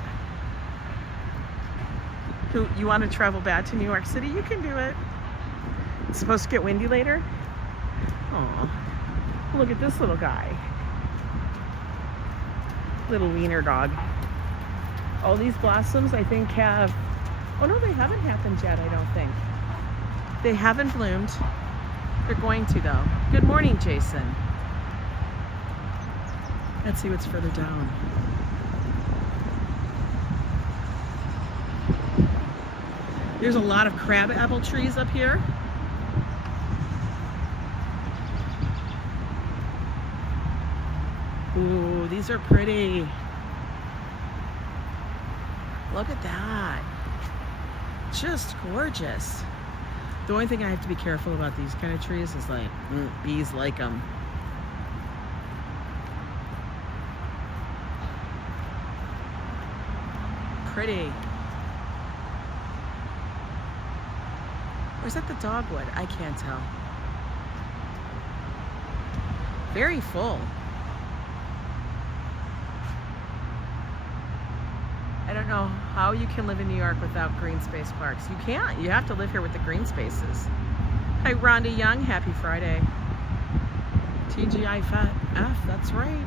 Who, you want to travel bad to New York City? You can do it. It's supposed to get windy later? Oh, look at this little guy. Little wiener dog. All these blossoms, I think, have... Oh, no, they haven't happened yet, I don't think. They haven't bloomed. They're going to, though. Good morning, Jason. Let's see what's further down. There's a lot of crab apple trees up here. Ooh, these are pretty. Look at that. Just gorgeous. The only thing I have to be careful about these kind of trees is like, bees like them. Pretty. Or is that the dogwood? I can't tell. Very full. I don't know how you can live in New York without green space parks. You can't. You have to live here with the green spaces. Hi, Rhonda Young. Happy Friday. TGI Fat F. That's right.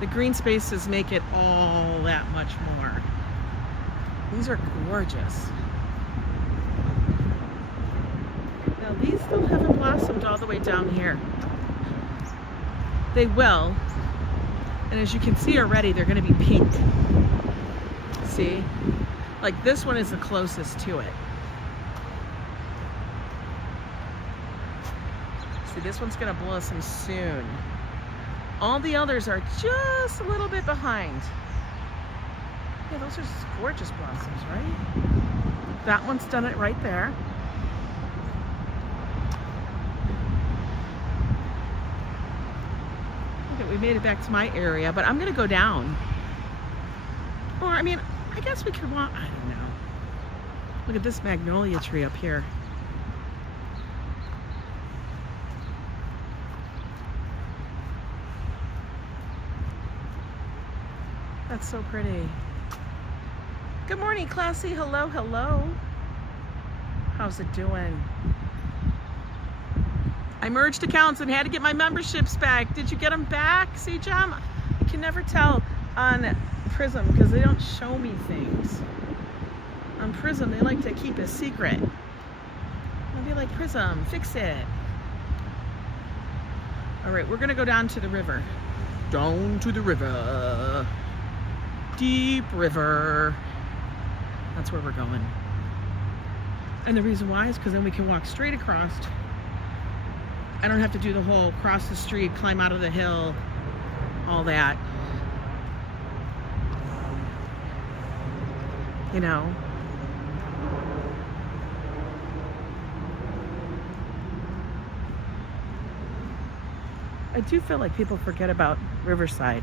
The green spaces make it all that much more. These are gorgeous. Now these still haven't blossomed all the way down here. They will. And as you can see already, they're going to be pink. See? Like this one is the closest to it. See, this one's going to blossom soon. All the others are just a little bit behind. Yeah, those are gorgeous blossoms, right? That one's done it right there. Okay, we made it back to my area, but I'm gonna go down. Or, I mean, I guess we could walk, I don't know. Look at this magnolia tree up here. That's so pretty. Good morning, Classy. Hello, hello. How's it doing? I merged accounts and had to get my memberships back. Did you get them back, CJAM? I can never tell on Prism because they don't show me things. On Prism, they like to keep it secret. I'll be like, Prism, fix it. All right, we're gonna go down to the river. Down to the river. Deep river. That's where we're going. And the reason why is because then we can walk straight across. I don't have to do the whole cross the street, climb out of the hill, all that. You know. I do feel like people forget about Riverside.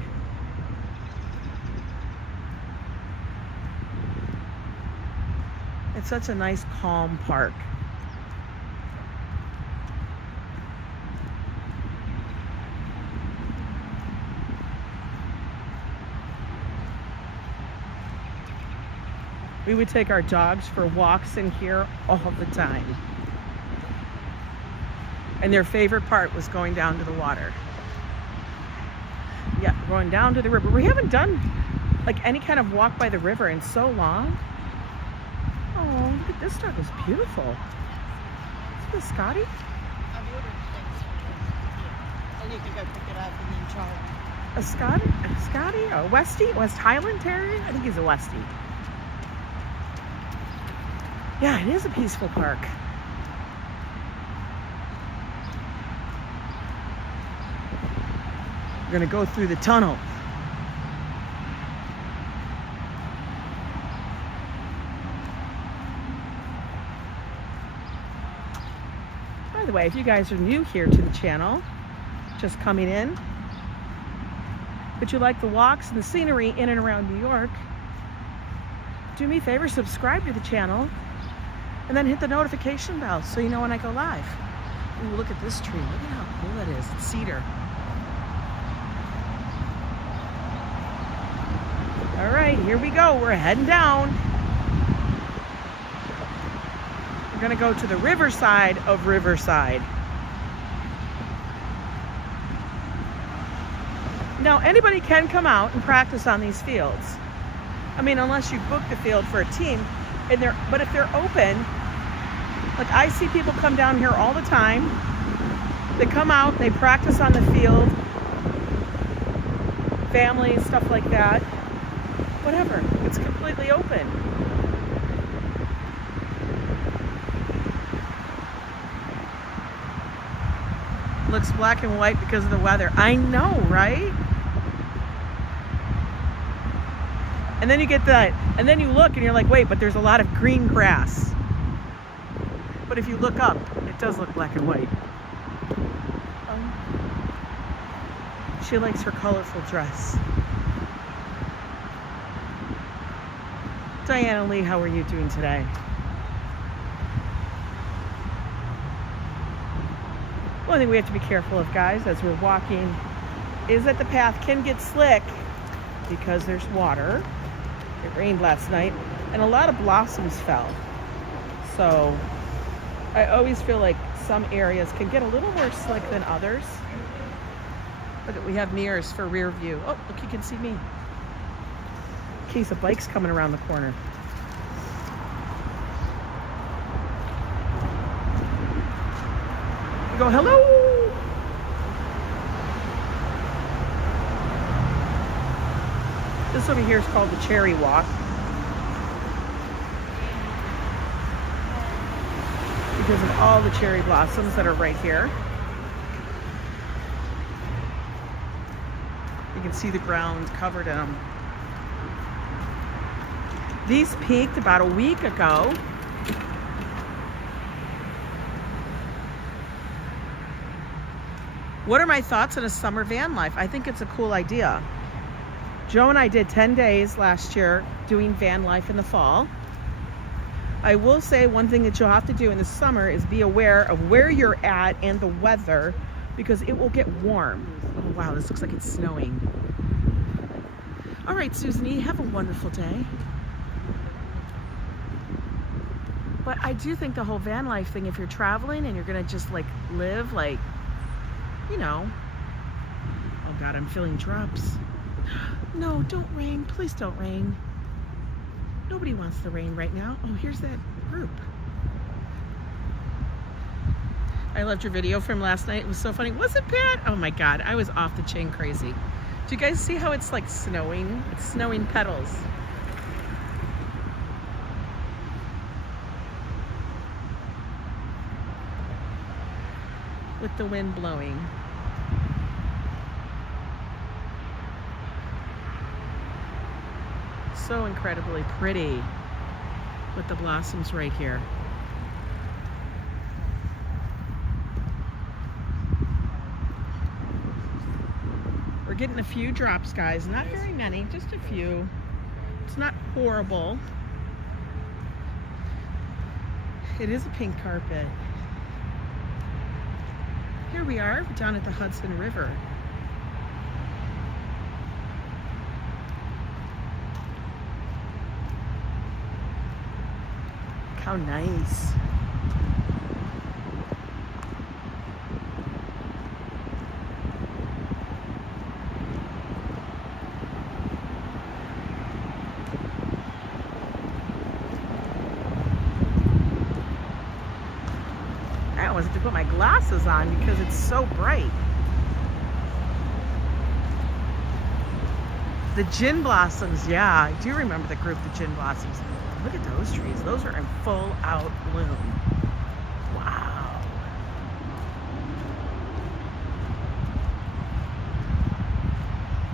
It's such a nice, calm park. We would take our dogs for walks in here all the time. And their favorite part was going down to the water. Yeah, going down to the river. We haven't done like any kind of walk by the river in so long. Oh, look at this dog. It's beautiful. Is this Scotty? I've ordered things for you. I need to go pick it up and then charge. A Scotty? A Scotty? A Westie? West Highland Terrier? I think he's a Westie. Yeah, it is a peaceful park. We're gonna go through the tunnel. By the way, if you guys are new here to the channel, just coming in, but you like the walks and the scenery in and around New York, do me a favor, subscribe to the channel, and then hit the notification bell so you know when I go live. Ooh, look at this tree. Look at how cool it is. It's cedar. All right, here we go. We're heading down. We're gonna go to the Riverside of Riverside. Now, anybody can come out and practice on these fields. I mean, unless you book the field for a team, but if they're open, like I see people come down here all the time. They come out, they practice on the field, families, stuff like that. Whatever, it's completely open. Looks black and white because of the weather. I know, right? And then you get that, and then you look and you're like, wait, but there's a lot of green grass. But if you look up, it does look black and white. She likes her colorful dress. Diana Lee, how are you doing today? One thing we have to be careful of, guys, as we're walking, is that the path can get slick because there's water. It rained last night, and a lot of blossoms fell. So I always feel like some areas can get a little more slick than others. Look, we have mirrors for rear view. Oh, look, you can see me. In case a bike's coming around the corner. You go, hello. This over here is called the Cherry Walk. Because of all the cherry blossoms that are right here. You can see the ground covered in them. These peaked about a week ago. What are my thoughts on a summer van life? I think it's a cool idea. Joe and I did 10 days last year doing van life in the fall. I will say one thing that you'll have to do in the summer is be aware of where you're at and the weather, because it will get warm. Oh wow, this looks like it's snowing. All right, Susan E., have a wonderful day. But I do think the whole van life thing, if you're traveling and you're gonna just like live like, you know, oh God, I'm feeling drops. No, don't rain, please don't rain. Nobody wants the rain right now. Oh, here's that group. I loved your video from last night. It was so funny. Was it, Pat? Oh my God, I was off the chain crazy. Do you guys see how it's like snowing? It's snowing petals. With the wind blowing. So incredibly pretty with the blossoms right here. We're getting a few drops, guys. Not very many, just a few. It's not horrible. It is a pink carpet. Here we are down at the Hudson River. How nice. I always have to put my glasses on because it's so bright. The gin blossoms, yeah, I do remember the group, the gin blossoms. Look at those trees. Those are in full out bloom. Wow.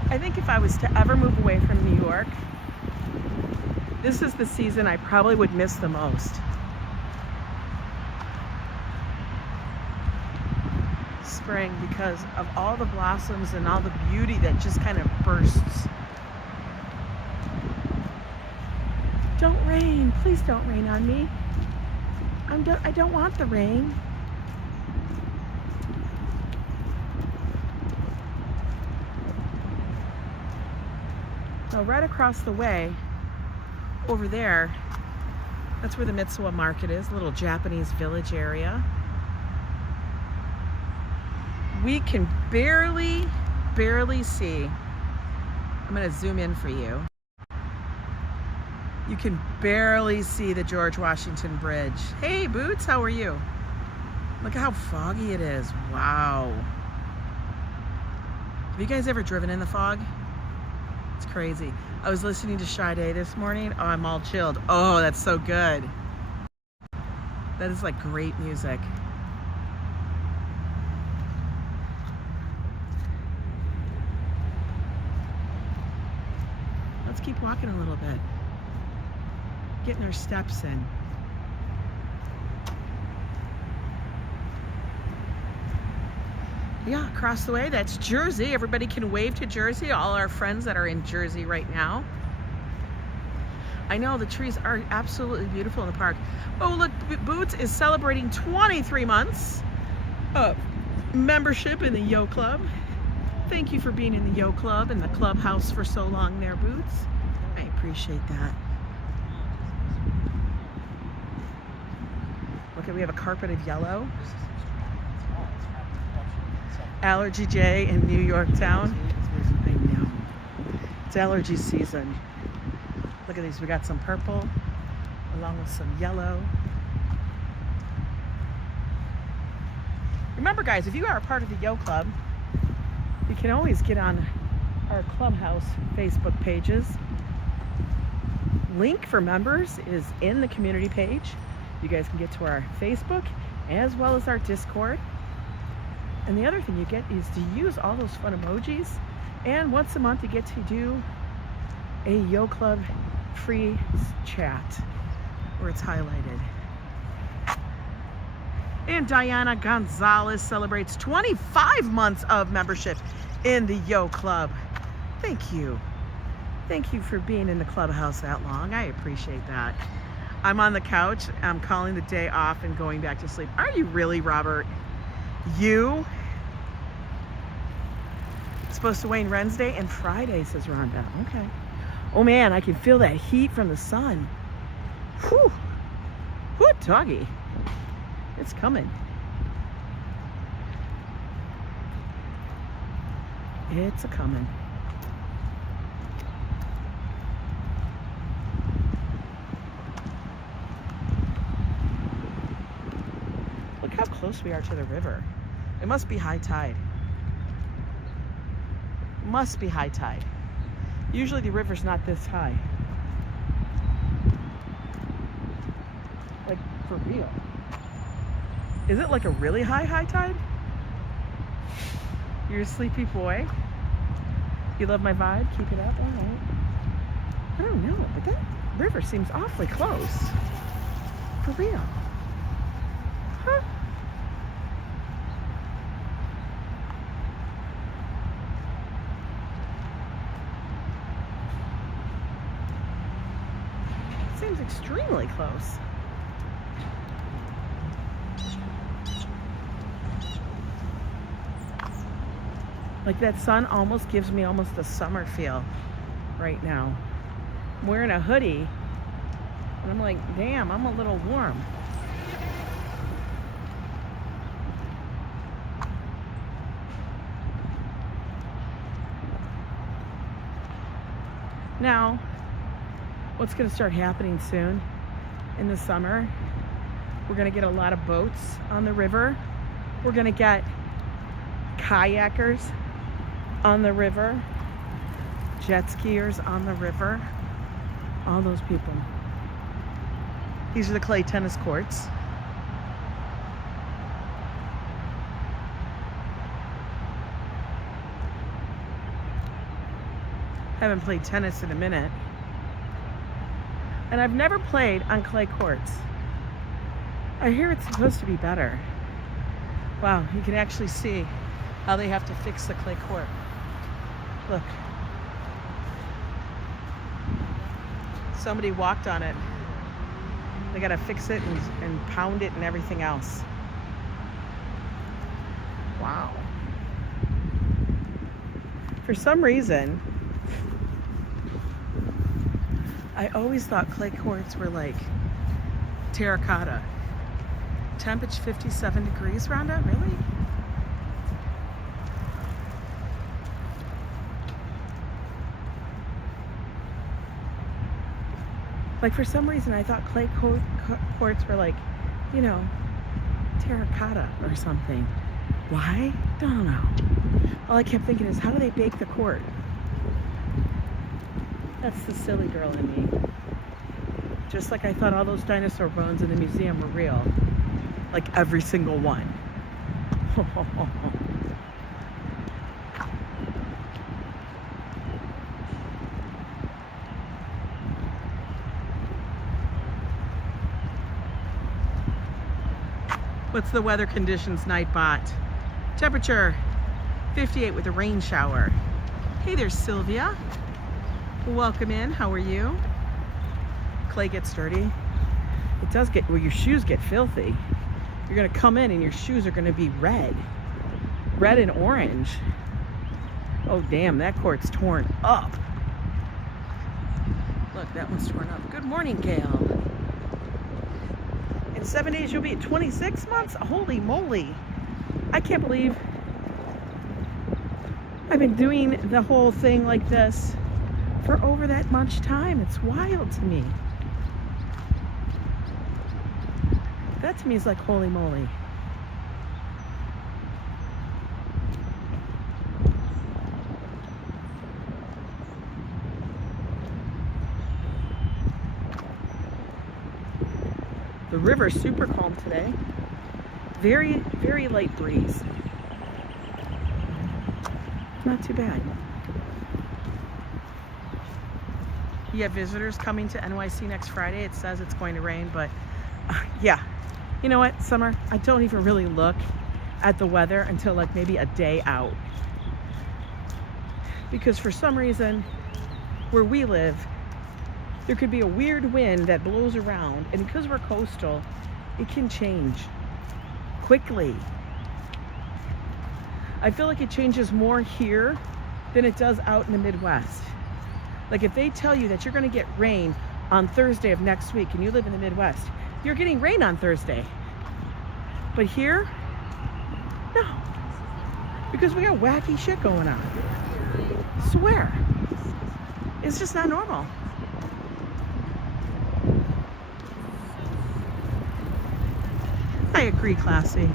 I think if I was to ever move away from New York, this is the season I probably would miss the most. Spring, because of all the blossoms and all the beauty that just kind of bursts. Don't rain, please don't rain on me. I don't want the rain. So right across the way, over there, That's where the Mitsuwa Market is, a little Japanese village area. We can barely see. I'm going to zoom in for you. You can barely see the George Washington Bridge. Hey, Boots, how are you? Look at how foggy it is. Wow. Have you guys ever driven in the fog? It's crazy. I was listening to Sade this morning. Oh, I'm all chilled. Oh, that's so good. That is like great music. Let's keep walking a little bit. Getting our steps in. Yeah, across the way, that's Jersey. Everybody can wave to Jersey, all our friends that are in Jersey right now. I know the trees are absolutely beautiful in the park. Oh, look, Boots is celebrating 23 months of membership in the Yo Club. Thank you for being in the Yo Club and the clubhouse for so long there, Boots. I appreciate that. Look, we have a carpet of yellow. Allergy J in New York Town. I know. It's allergy season. Look at these. We got some purple along with some yellow. Remember, guys, if you are a part of the Yo Club, you can always get on our Clubhouse Facebook pages. Link for members is in the community page. You guys can get to our Facebook as well as our Discord. And the other thing you get is to use all those fun emojis. And once a month you get to do a Yo Club free chat where it's highlighted. And Diana Gonzalez celebrates 25 months of membership in the Yo Club. Thank you. Thank you for being in the clubhouse that long. I appreciate that. I'm on the couch. I'm calling the day off and going back to sleep. Are you really, Robert? You? It's supposed to rain Wednesday and Friday, says Rhonda. Okay. Oh man, I can feel that heat from the sun. Whew. Whew, doggy. It's coming. It's a coming. Look how close we are to the river. It must be high tide. Must be high tide. Usually the river's not this high. Like, for real. Is it like a really high tide? You're a sleepy boy? You love my vibe? Keep it up? All right. I don't know, but that river seems awfully close. For real. Huh? Seems extremely close. Like that sun almost gives me almost a summer feel right now. I'm wearing a hoodie and I'm like, damn, I'm a little warm. Now, what's going to start happening soon in the summer? We're going to get a lot of boats on the river. We're going to get kayakers on the river, jet skiers on the river, all those people. These are the clay tennis courts. Haven't played tennis in a minute. And I've never played on clay courts. I hear it's supposed to be better. Wow, you can actually see how they have to fix the clay court. Look. Somebody walked on it. They gotta fix it and pound it and everything else. Wow. For some reason, I always thought clay courts were like Terracotta. Temperature 57 degrees, Rhonda? Really? Like, for some reason, I thought clay courts were like, you know, terracotta or something. Why? Don't know. All I kept thinking is, how do they bake the court? That's the silly girl in me. Just like I thought all those dinosaur bones in the museum were real. Like every single one. What's the weather conditions, Nightbot? Temperature 58 with a rain shower. Hey there, Sylvia. Welcome in. How are you? Clay gets dirty. It does get, well, your shoes get filthy. You're gonna come in and your shoes are gonna be red. Red and orange. Oh damn, that court's torn up. Look, that one's torn up. Good morning, Gail. In 7 days you'll be at 26 months? Holy moly. I can't believe I've been doing the whole thing like this for over that much time. It's wild to me. That to me is like holy moly. The river's super calm today. Very, very light breeze. Not too bad. You have visitors coming to NYC next Friday. It says it's going to rain, but yeah. You know what, Summer? I don't even really look at the weather until like maybe a day out. Because for some reason, where we live, there could be a weird wind that blows around, and because we're coastal, it can change quickly. I feel like it changes more here than it does out in the Midwest. Like if they tell you that you're gonna get rain on Thursday of next week and you live in the Midwest, you're getting rain on Thursday. But here, no. Because we got wacky shit going on. I swear. It's just not normal. I agree, Classy.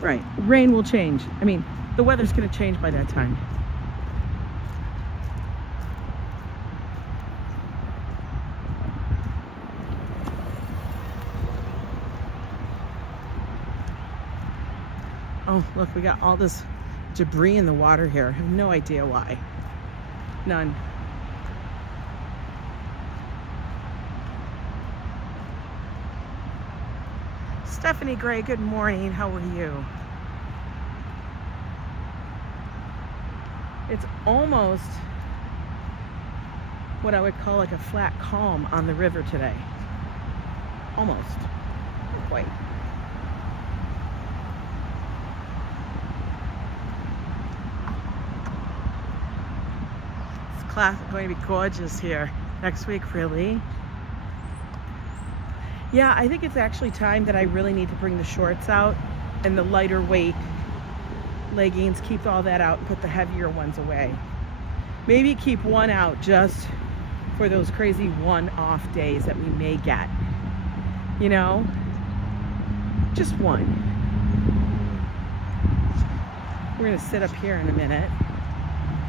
Right, rain will change. I mean, the weather's gonna change by that time. Oh, look, we got all this debris in the water here. I have no idea why. None. Stephanie Gray, good morning. How are you? It's almost what I would call like a flat calm on the river today. Almost. Not quite. It's going to be gorgeous here next week, really. Yeah, I think it's actually time that I really need to bring the shorts out and the lighter weight leggings, keep all that out and put the heavier ones away. Maybe keep one out just for those crazy one-off days that we may get. You know? Just one. We're gonna sit up here in a minute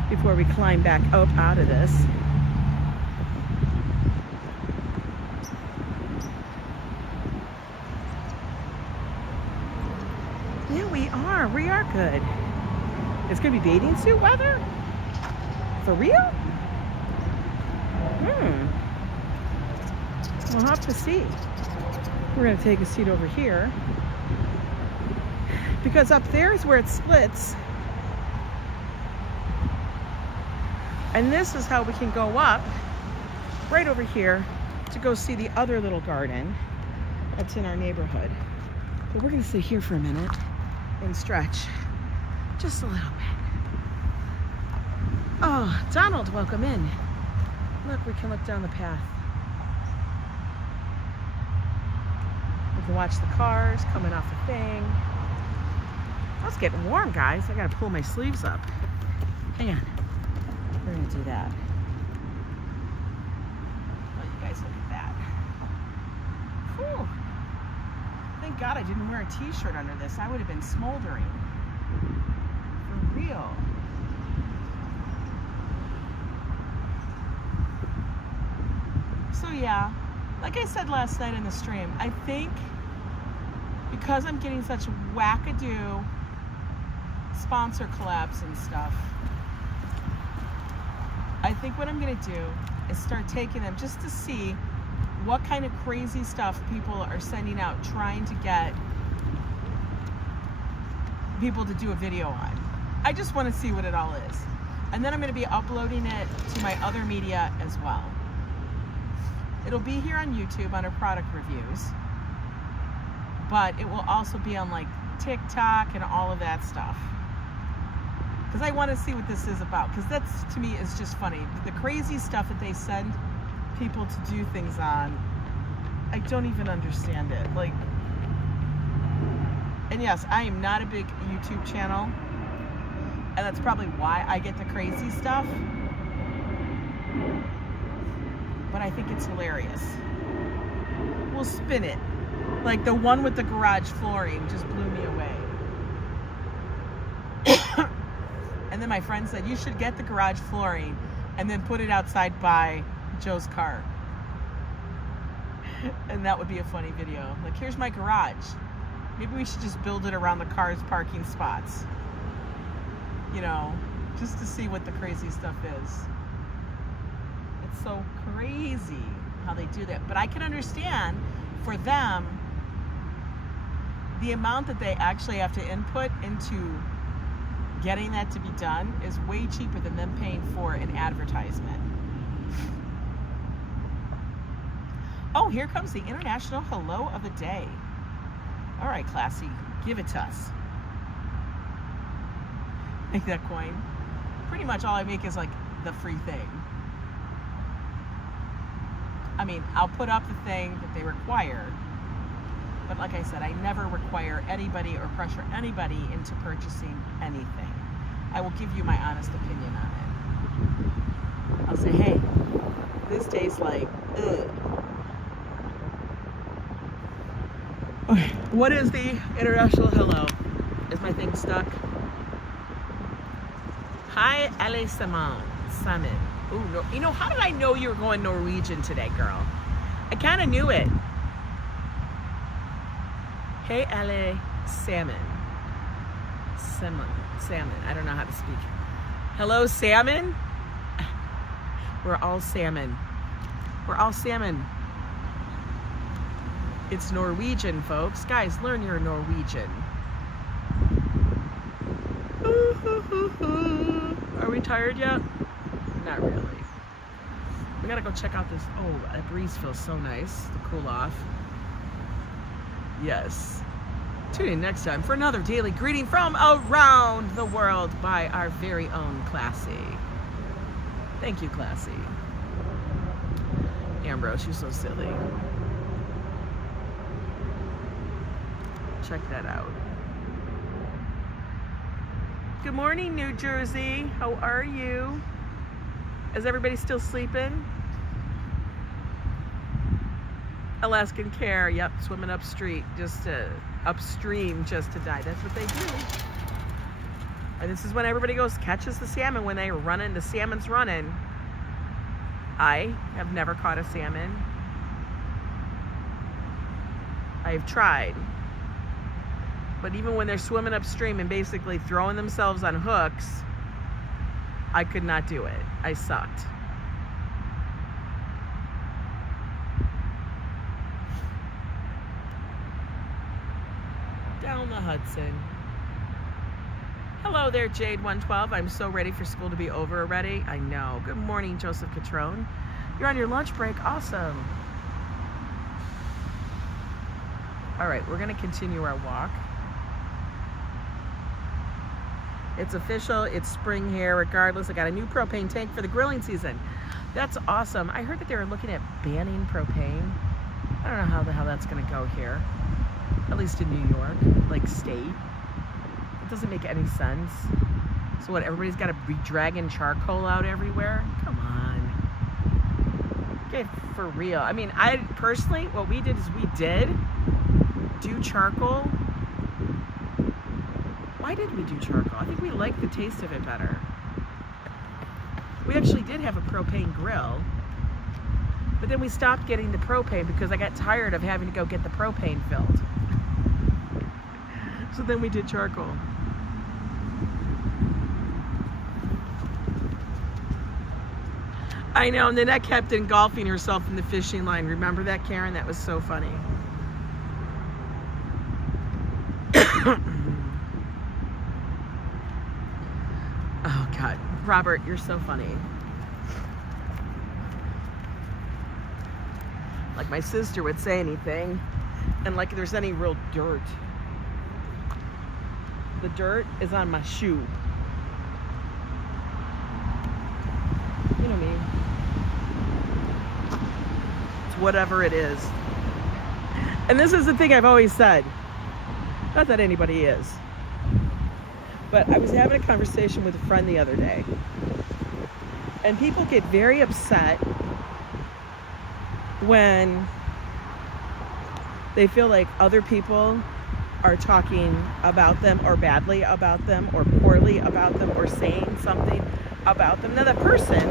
before we climb back up out of this. Yeah, we are. We are good. It's gonna be bathing suit weather? For real? We'll have to see. We're gonna take a seat over here because up there is where it splits. And this is how we can go up right over here to go see the other little garden that's in our neighborhood. But we're gonna sit here for a minute and stretch just a little bit. Oh, Donald, welcome in. Look, we can look down the path. We can watch the cars coming off the thing. Oh, it's getting warm, guys. I gotta pull my sleeves up. Hang on. We're gonna do that. Oh, you guys look at that. Whew. Thank God I didn't wear a t-shirt under this. I would have been smoldering. For real. So yeah, like I said last night in the stream, I think because I'm getting such wackadoo sponsor collabs and stuff, I think what I'm gonna do is start taking them just to see what kind of crazy stuff people are sending out, trying to get people to do a video on. I just want to see what it all is. And then I'm going to be uploading it to my other media as well. It'll be here on YouTube under product reviews, but it will also be on like TikTok and all of that stuff. Because I want to see what this is about, because that's, to me, is just funny. The crazy stuff that they send people to do things on, I don't even understand it. Like, and yes, I am not a big YouTube channel, and that's probably why I get the crazy stuff, but I think it's hilarious. We'll spin it. Like the one with the garage flooring just blew me away. And then my friend said, you should get the garage flooring and then put it outside by Joe's car. And that would be a funny video. Like, here's my garage. Maybe we should just build it around the car's parking spots. You know, just to see what the crazy stuff is. It's so crazy how they do that. But I can understand, for them, the amount that they actually have to input into getting that to be done is way cheaper than them paying for an advertisement. Oh, here comes the international hello of the day. All right, classy, give it to us. Make that coin. Pretty much all I make is like the free thing. I mean, I'll put up the thing that they require, but like I said, I never require anybody or pressure anybody into purchasing anything. I will give you my honest opinion on it. I'll say, hey, this tastes like, ugh. Okay, what is the international hello? Is my thing stuck? Hi, alle sammen. Ooh, no, you know, how did I know you were going Norwegian today, girl? I kind of knew it. Hey, alle salmon. Salmon. I don't know how to speak. Hello, salmon? We're all salmon. We're all salmon. It's Norwegian, folks. Guys, learn your Norwegian. Are we tired yet? Not really. We gotta go check out this. Oh, that breeze feels so nice to cool off. Yes. Tune in next time for another daily greeting from around the world by our very own Classy. Thank you, Classy. Ambrose, you're so silly. Check that out. Good morning, New Jersey. How are you? Is everybody still sleeping? Alaskan Care, yep, swimming upstream just to die. That's what they do. And this is when everybody goes catches the salmon when they run in. The salmon's running. I have never caught a salmon. I've tried. But even when they're swimming upstream and basically throwing themselves on hooks, I could not do it. I sucked. Down the Hudson. Hello there, Jade112. I'm so ready for school to be over already. I know. Good morning, Joseph Catrone. You're on your lunch break. Awesome. All right, we're going to continue our walk. It's official. It's spring here. Regardless, I got a new propane tank for the grilling season. That's awesome. I heard that they were looking at banning propane. I don't know how the hell that's going to go here. At least in New York, like state. It doesn't make any sense. So what, everybody's got to be dragging charcoal out everywhere? Come on. Okay, for real. I mean, I personally, what we did is we did do charcoal. Why did we do charcoal? I think we liked the taste of it better. We actually did have a propane grill, but then we stopped getting the propane because I got tired of having to go get the propane filled. So then we did charcoal. I know, and Nanette kept engulfing herself in the fishing line. Remember that, Karen? That was so funny. Oh, God. Robert, you're so funny. Like my sister would say anything, and like there's any real dirt. The dirt is on my shoe. You know me. It's whatever it is. And this is the thing I've always said. Not that anybody is. But I was having a conversation with a friend the other day. And people get very upset when they feel like other people are talking about them or badly about them or poorly about them or saying something about them. Now that person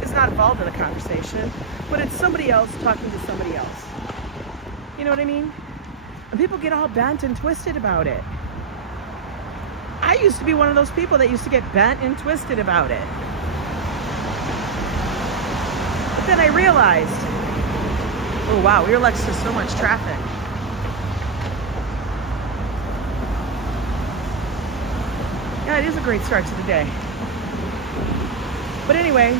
is not involved in the conversation, but it's somebody else talking to somebody else. You know what I mean? And people get all bent and twisted about it. I used to be one of those people that used to get bent and twisted about it. But then I realized, oh wow, we are next to so much traffic. Yeah, it is a great start to the day. But anyway,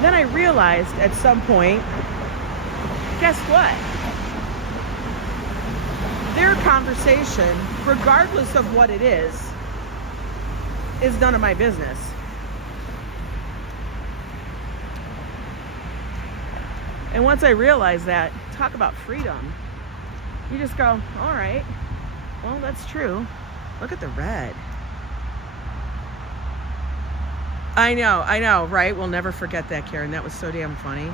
then I realized at some point, guess what? Their conversation, regardless of what it is none of my business. And once I realized that, talk about freedom, you just go, all right, well, that's true. Look at the red. I know, right? We'll never forget that, Karen. That was so damn funny.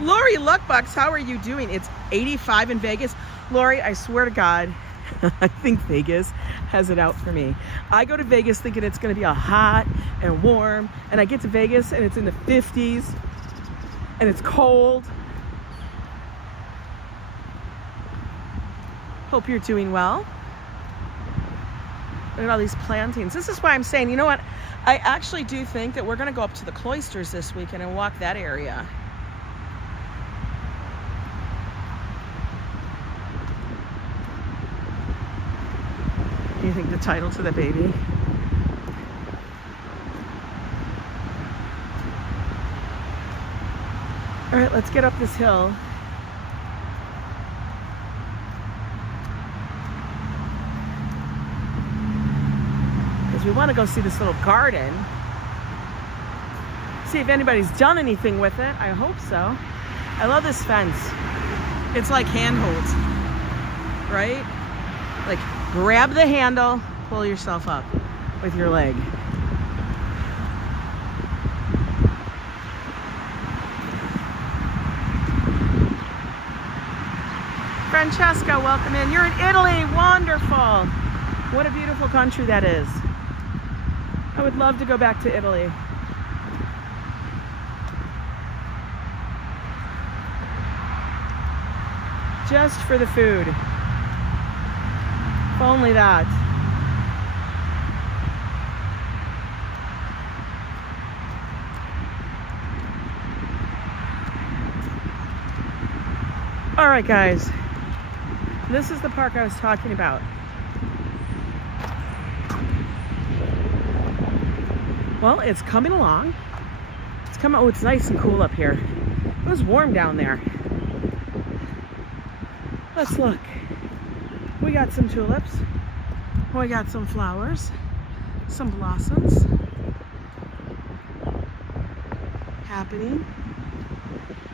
Lori Luckbucks, how are you doing? It's 85 in Vegas. Lori, I swear to God, I think Vegas has it out for me. I go to Vegas thinking it's going to be all hot and warm, and I get to Vegas and it's in the 50s, and it's cold. Hope you're doing well. Look at all these plantains. This is why I'm saying, you know what? I actually do think that we're going to go up to the cloisters this weekend and walk that area. You think the title to the baby? All right, let's get up this hill. Because we want to go see this little garden. See if anybody's done anything with it. I hope so. I love this fence. It's like handholds, right? Like grab the handle, pull yourself up with your leg. Francesca, welcome in. You're in Italy. Wonderful. What a beautiful country that is. I would love to go back to Italy. Just for the food. If only that. All right, guys. This is the park I was talking about. Well, it's coming along. It's coming. Oh, it's nice and cool up here. It was warm down there. Let's look. We got some tulips. We got some flowers. Some blossoms. happening.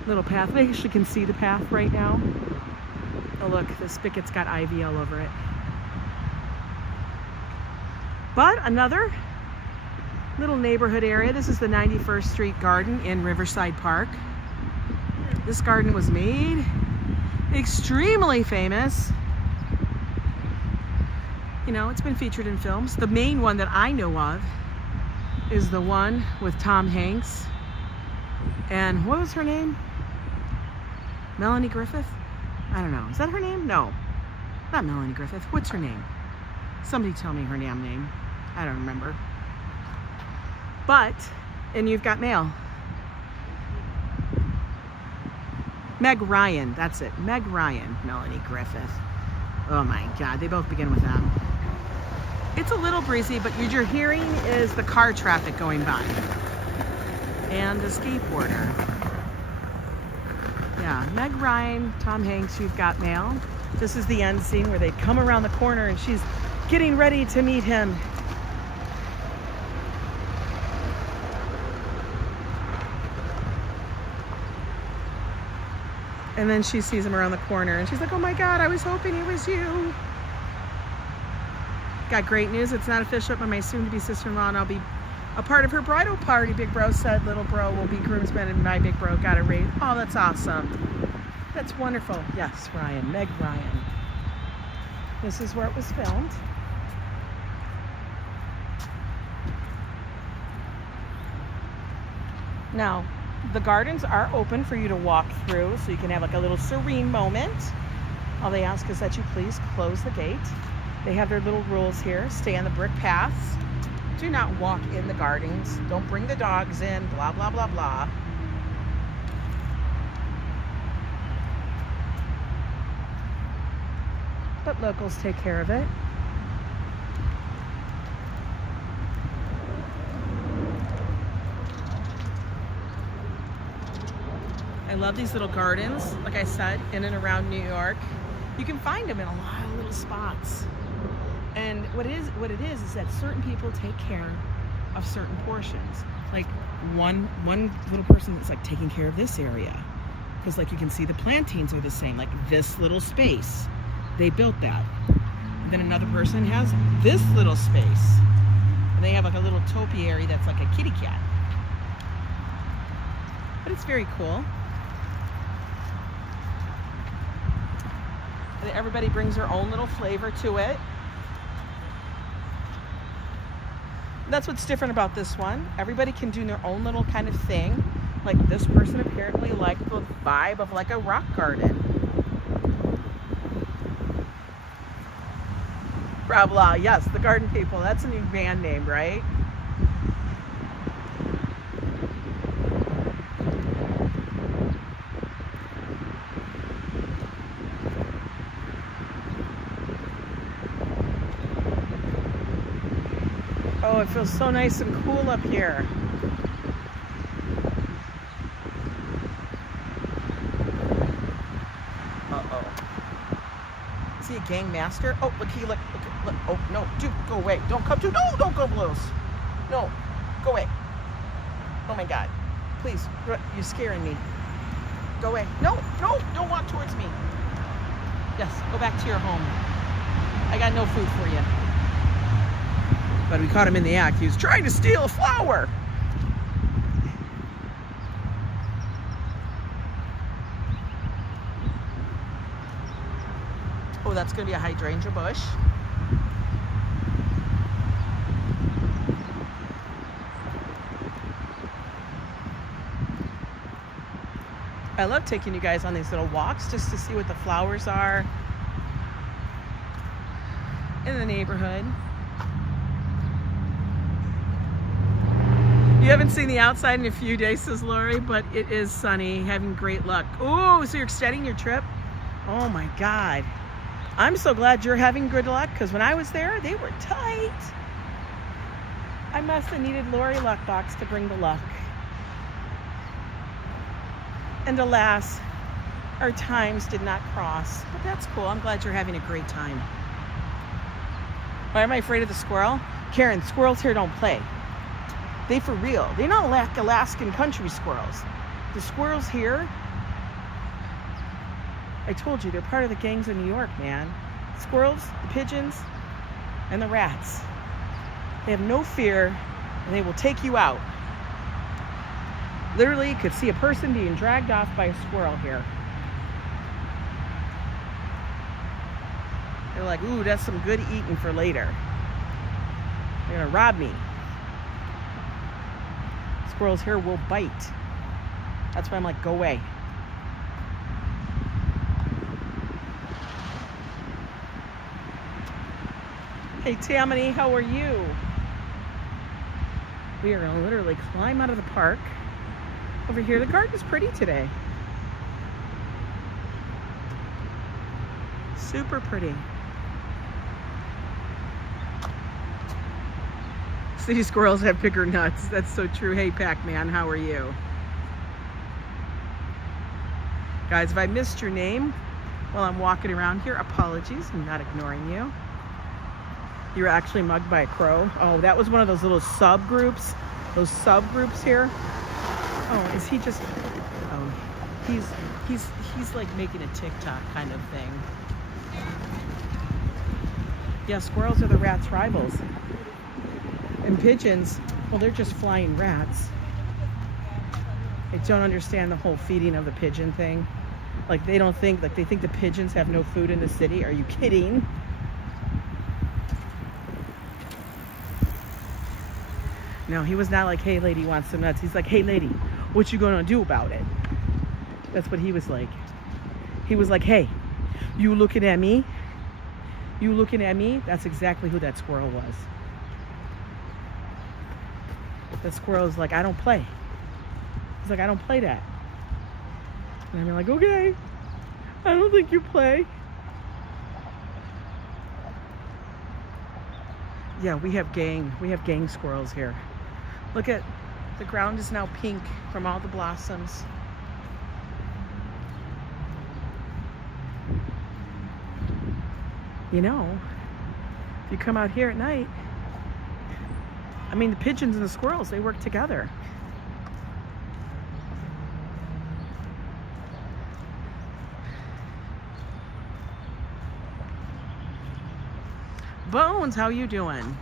Little path. I actually can see the path right now. Oh look, the spigot's got ivy all over it. But another little neighborhood area. This is the 91st Street Garden in Riverside Park. This garden was made extremely famous. You know, it's been featured in films. The main one that I know of is the one with Tom Hanks and what was her name? Melanie Griffith? I don't know. Is that her name? No, not Melanie Griffith. What's her name? Somebody tell me her damn name. I don't remember. But, and you've got mail. Meg Ryan, that's it. Meg Ryan, Melanie Griffith. Oh my God, they both begin with M. It's a little breezy, but what you're hearing is the car traffic going by. And the skateboarder. Yeah, Meg Ryan, Tom Hanks, you've got mail. This is the end scene where they come around the corner and she's getting ready to meet him. And then she sees him around the corner and she's like, oh my God, I was hoping it was you. Got great news. It's not official, but my soon-to-be sister-in-law and I'll be a part of her bridal party. Big bro said little bro will be groomsman and my big bro got a ring. Oh, that's awesome. That's wonderful. Yes, Ryan, Meg Ryan. This is where it was filmed. Now, the gardens are open for you to walk through, so you can have like a little serene moment. All they ask is that you please close the gate. They have their little rules here. Stay on the brick paths. Do not walk in the gardens. Don't bring the dogs in, blah, blah, blah, blah. But locals take care of it. I love these little gardens, like I said, in and around New York. You can find them in a lot of little spots. And what it is that certain people take care of certain portions. Like one little person that's like taking care of this area. Because like you can see the plantings are the same, like this little space. They built that. And then another person has this little space. And they have like a little topiary that's like a kitty cat. But it's very cool. And everybody brings their own little flavor to it. That's what's different about this one. Everybody can do their own little kind of thing. Like this person apparently liked the vibe of like a rock garden. Blah blah, yes, the garden people. That's a new band name, right? Oh, it feels so nice and cool up here. Uh-oh. Is he a gang master? Oh, look, look. Oh, no, dude, go away. Don't come to, no, don't go close. No, go away. Oh my God. Please, you're scaring me. Go away. No, no, don't walk towards me. Yes, go back to your home. I got no food for you. But we caught him in the act. He was trying to steal a flower. Oh, that's going to be a hydrangea bush. I love taking you guys on these little walks just to see what the flowers are in the neighborhood. You haven't seen the outside in a few days, says Lori, but it is sunny, having great luck. Oh, so you're extending your trip? Oh my God. I'm so glad you're having good luck, because when I was there, they were tight. I must have needed Lori Luckbox to bring the luck. And alas, our times did not cross. But that's cool. I'm glad you're having a great time. Why am I afraid of the squirrel? Karen, squirrels here don't play. They for real. They're not like Alaskan country squirrels. The squirrels here, I told you, they're part of the gangs of New York, man. Squirrels, the pigeons, and the rats. They have no fear, and they will take you out. Literally, you could see a person being dragged off by a squirrel here. They're like, ooh, that's some good eating for later. They're gonna rob me. Squirrels here will bite. That's why I'm like, go away. Hey Tammany, how are you? We are gonna literally climb out of the park. Over here, the garden's pretty today. Super pretty. City squirrels have bigger nuts. That's so true. Hey Pac-Man, how are you? Guys, if I missed your name while I'm walking around here, apologies. I'm not ignoring you. You were actually mugged by a crow. Oh, that was one of those little subgroups. Those subgroups here. Oh, is he just? Oh, he's like making a TikTok kind of thing. Yeah, squirrels are the rats' rivals. And pigeons, well, they're just flying rats. I don't understand the whole feeding of the pigeon thing. Like they don't think, like they think the pigeons have no food in the city. Are you kidding? No, he was not like, hey lady, want some nuts? He's like, hey lady, what you gonna do about it? That's what he was like. He was like, hey, you looking at me? You looking at me? That's exactly who that squirrel was. That squirrel is like, I don't play. He's like, I don't play that. And I'm like, okay, I don't think you play. Yeah, we have gang squirrels here. Look at, the ground is now pink from all the blossoms. You know, if you come out here at night, I mean, the pigeons and the squirrels, they work together. Bones, how you doing?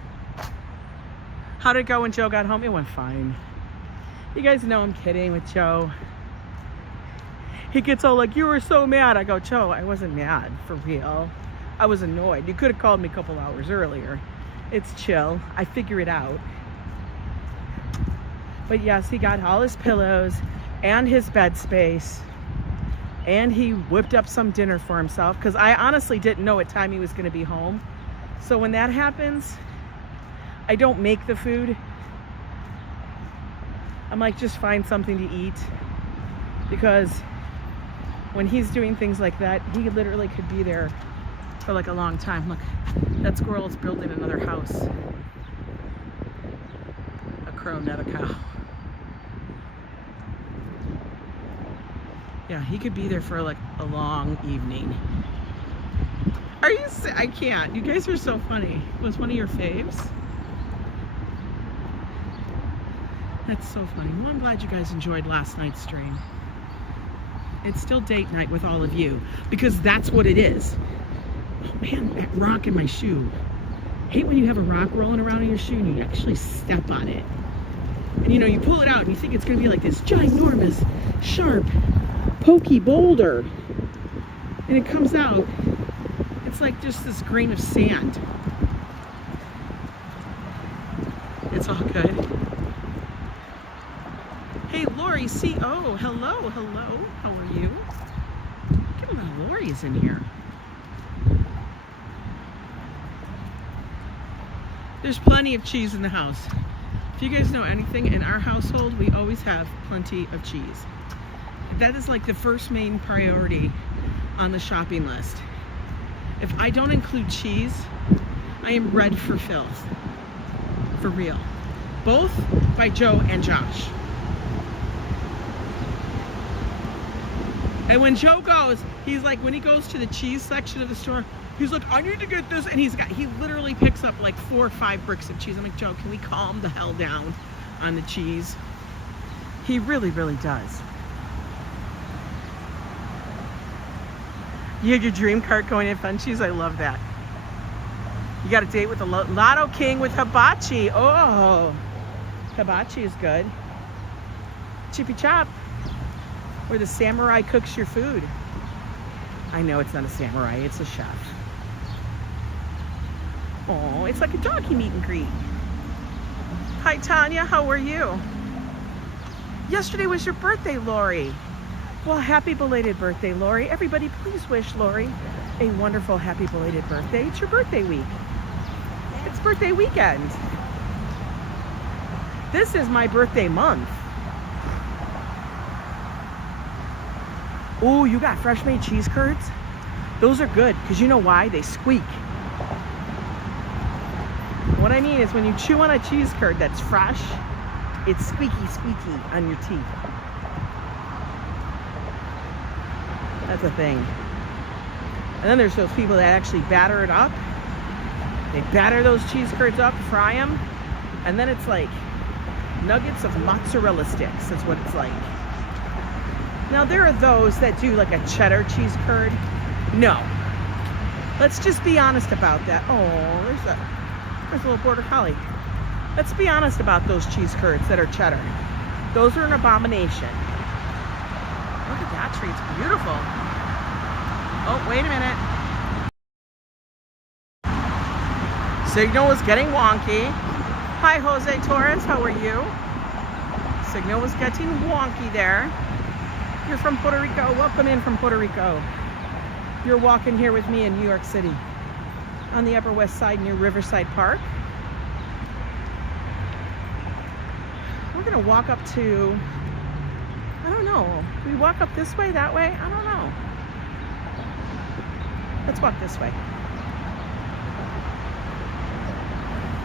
How did it go when Joe got home? It went fine. You guys know I'm kidding with Joe. He gets all like, you were so mad. I go, Joe, I wasn't mad, for real. I was annoyed. You could have called me a couple hours earlier. It's chill. I figure it out. But yes, he got all his pillows and his bed space. And he whipped up some dinner for himself because I honestly didn't know what time he was going to be home. So when that happens, I don't make the food. I'm like, just find something to eat. Because when he's doing things like that, he literally could be there for like a long time. Look, that squirrel is building another house. A crow, not a cow. Yeah, he could be there for like a long evening. Are you? I can't. You guys are so funny. Was one of your faves? That's so funny. Well, I'm glad you guys enjoyed last night's stream. It's still date night with all of you because that's what it is. Oh man, that rock in my shoe. I hate when you have a rock rolling around in your shoe and you actually step on it. And you know, you pull it out and you think it's gonna be like this ginormous, sharp, pokey boulder. And it comes out, it's like just this grain of sand. It's all good. Hey, Lori C.O. Hello, hello. How are you? Look at a lot of Lori's in here. There's plenty of cheese in the house. If you guys know anything, in our household, we always have plenty of cheese. That is like the first main priority on the shopping list. If I don't include cheese, I am red for filth. For real. Both by Joe and Josh. And when Joe goes, he's like, when he goes to the cheese section of the store, he's like, I need to get this. And he literally picks up like 4 or 5 bricks of cheese. I'm like, Joe, can we calm the hell down? on the cheese. He really, really does. You had your dream cart going in Funchies? I love that. You got a date with the Lotto King with hibachi. Oh, hibachi is good. Chippy Chop, where the samurai cooks your food. I know it's not a samurai, it's a chef. Oh, it's like a doggy meet and greet. Hi Tanya, how are you? Yesterday was your birthday, Lori. Well, happy belated birthday, Lori. Everybody, please wish Lori a wonderful happy belated birthday. It's your birthday week. It's birthday weekend. This is my birthday month. Oh, you got fresh made cheese curds? Those are good, because you know why? They squeak. What I mean is when you chew on a cheese curd that's fresh, it's squeaky, squeaky on your teeth. That's a thing. And then there's those people that actually batter it up. They batter those cheese curds up, fry them, and then it's like nuggets of mozzarella sticks. That's what it's like. Now there are those that do like a cheddar cheese curd. No. Let's just be honest about that. Oh, there's a little border collie. Let's be honest about those cheese curds that are cheddar. Those are an abomination. Look at that tree, it's beautiful. Oh, wait a minute. Signal was getting wonky. Hi, Jose Torres, how are you? Signal was getting wonky there. You're from Puerto Rico. Welcome in from Puerto Rico. You're walking here with me in New York City on the Upper West Side near Riverside Park. We're gonna walk up to, I don't know, we walk up this way, that way? I don't know. Let's walk this way.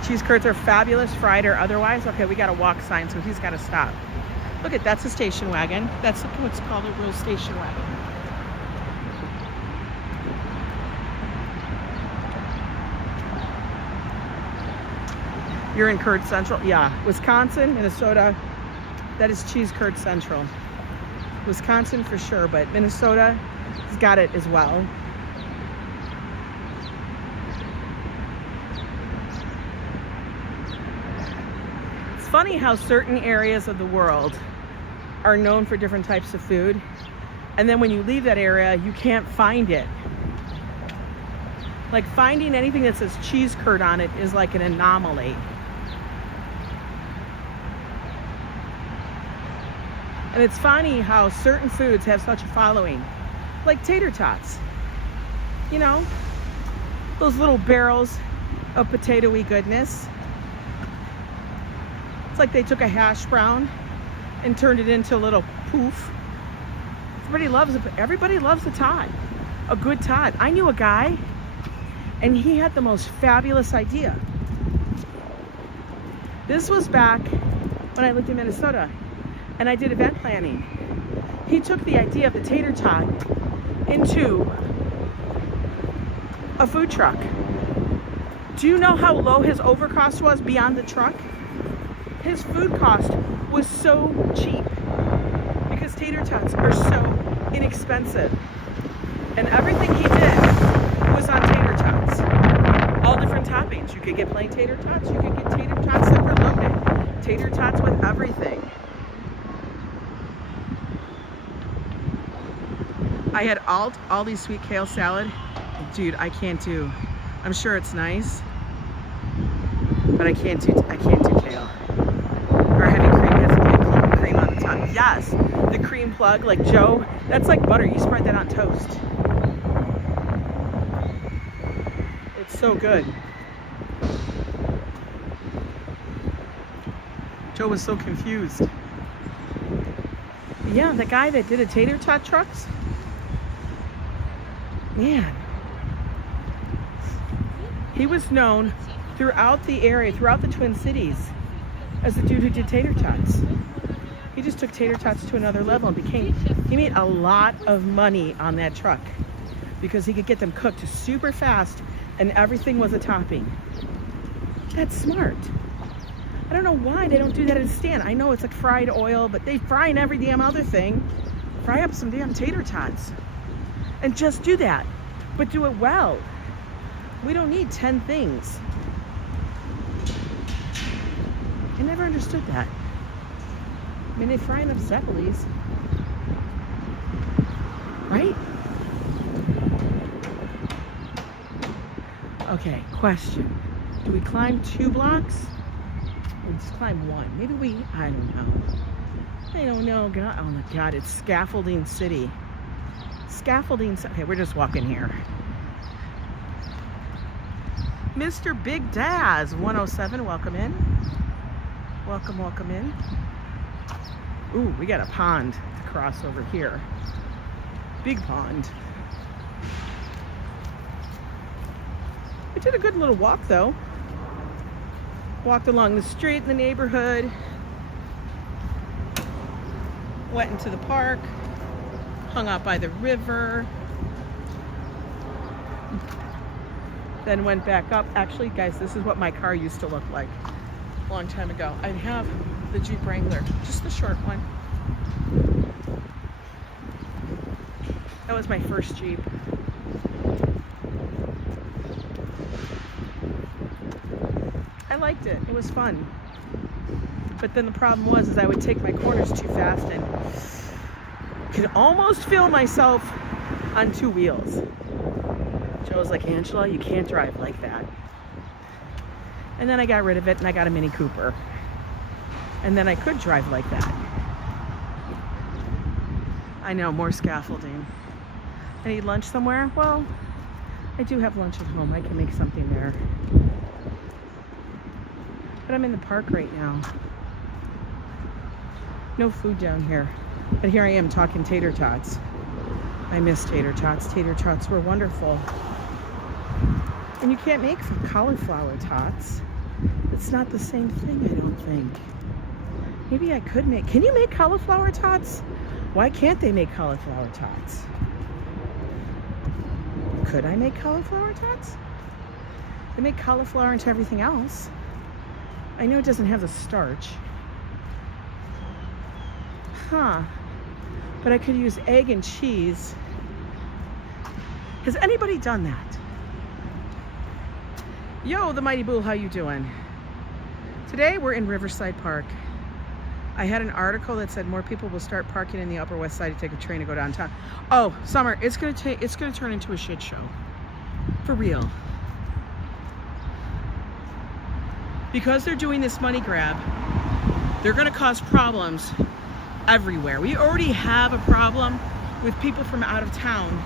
Cheese curds are fabulous, fried or otherwise. Okay, we got a walk sign, so he's gotta stop. Look at, that's a station wagon. That's what's called a real station wagon. You're in Curd Central? Yeah. Wisconsin, Minnesota, that is cheese curd central. Wisconsin for sure, but Minnesota has got it as well. It's funny how certain areas of the world are known for different types of food, and then when you leave that area, you can't find it. Like finding anything that says cheese curd on it is like an anomaly. And it's funny how certain foods have such a following, like tater tots. You know, those little barrels of potatoy goodness. It's like they took a hash brown and turned it into a little poof. Everybody loves a tot, a good tot. I knew a guy, and he had the most fabulous idea. This was back when I lived in Minnesota. And I did event planning. He took the idea of the tater tot into a food truck. Do you know how low his overcost was beyond the truck? His food cost was so cheap because tater tots are so inexpensive. And everything he did was on tater tots. All different toppings. You could get plain tater tots, you could get tater tots that were loaded. Tater tots with everything. I had Aldi sweet kale salad. Dude, I can't do. I'm sure it's nice, but I can't do kale. Or heavy cream has a big cream on the top. Yes, the cream plug, like Joe, that's like butter. You spread that on toast. It's so good. Joe was so confused. Yeah, the guy that did the tater tot trucks. Man, he was known throughout the area, throughout the Twin Cities, as the dude who did tater tots. He just took tater tots to another level and he made a lot of money on that truck because he could get them cooked super fast and everything was a topping. That's smart. I don't know why they don't do that at a stand. I know it's like fried oil, but they fry in every damn other thing. Fry up some damn tater tots and just do that, but do it well. We don't need 10 things. I never understood that. I mean, they fry enough Zeppelis, right? Okay, question. Do we climb 2 blocks? Or just climb 1? Maybe we, I don't know. I don't know. God, oh my God, it's Scaffolding City. Scaffolding, okay, we're just walking here. Mr. Big Daz, 107, welcome in. Welcome, welcome in. Ooh, we got a pond to cross over here. Big pond. We did a good little walk though. Walked along the street in the neighborhood. Went into the park. Hung out by the river. Then went back up. Actually, guys, this is what my car used to look like a long time ago. I have the Jeep Wrangler, just the short one. That was my first Jeep. I liked it. It was fun. But then the problem was is I would take my corners too fast and could almost feel myself on 2 wheels. Joe was like, Angela, you can't drive like that. And then I got rid of it and I got a Mini Cooper. And then I could drive like that. I know, more scaffolding. I need lunch somewhere? Well, I do have lunch at home. I can make something there. But I'm in the park right now. No food down here. But here I am talking tater tots. I miss tater tots. Tater tots were wonderful. And you can't make cauliflower tots. It's not the same thing, I don't think. Maybe I could make... Can you make cauliflower tots? Why can't they make cauliflower tots? Could I make cauliflower tots? They make cauliflower into everything else. I know it doesn't have the starch. Huh. But I could use egg and cheese. Has anybody done that? Yo, the Mighty Bull, how you doing? Today we're in Riverside Park. I had an article that said more people will start parking in the Upper West Side to take a train to go downtown. Oh, Summer, it's gonna turn into a shit show. For real. Because they're doing this money grab, they're gonna cause problems everywhere. We already have a problem with people from out of town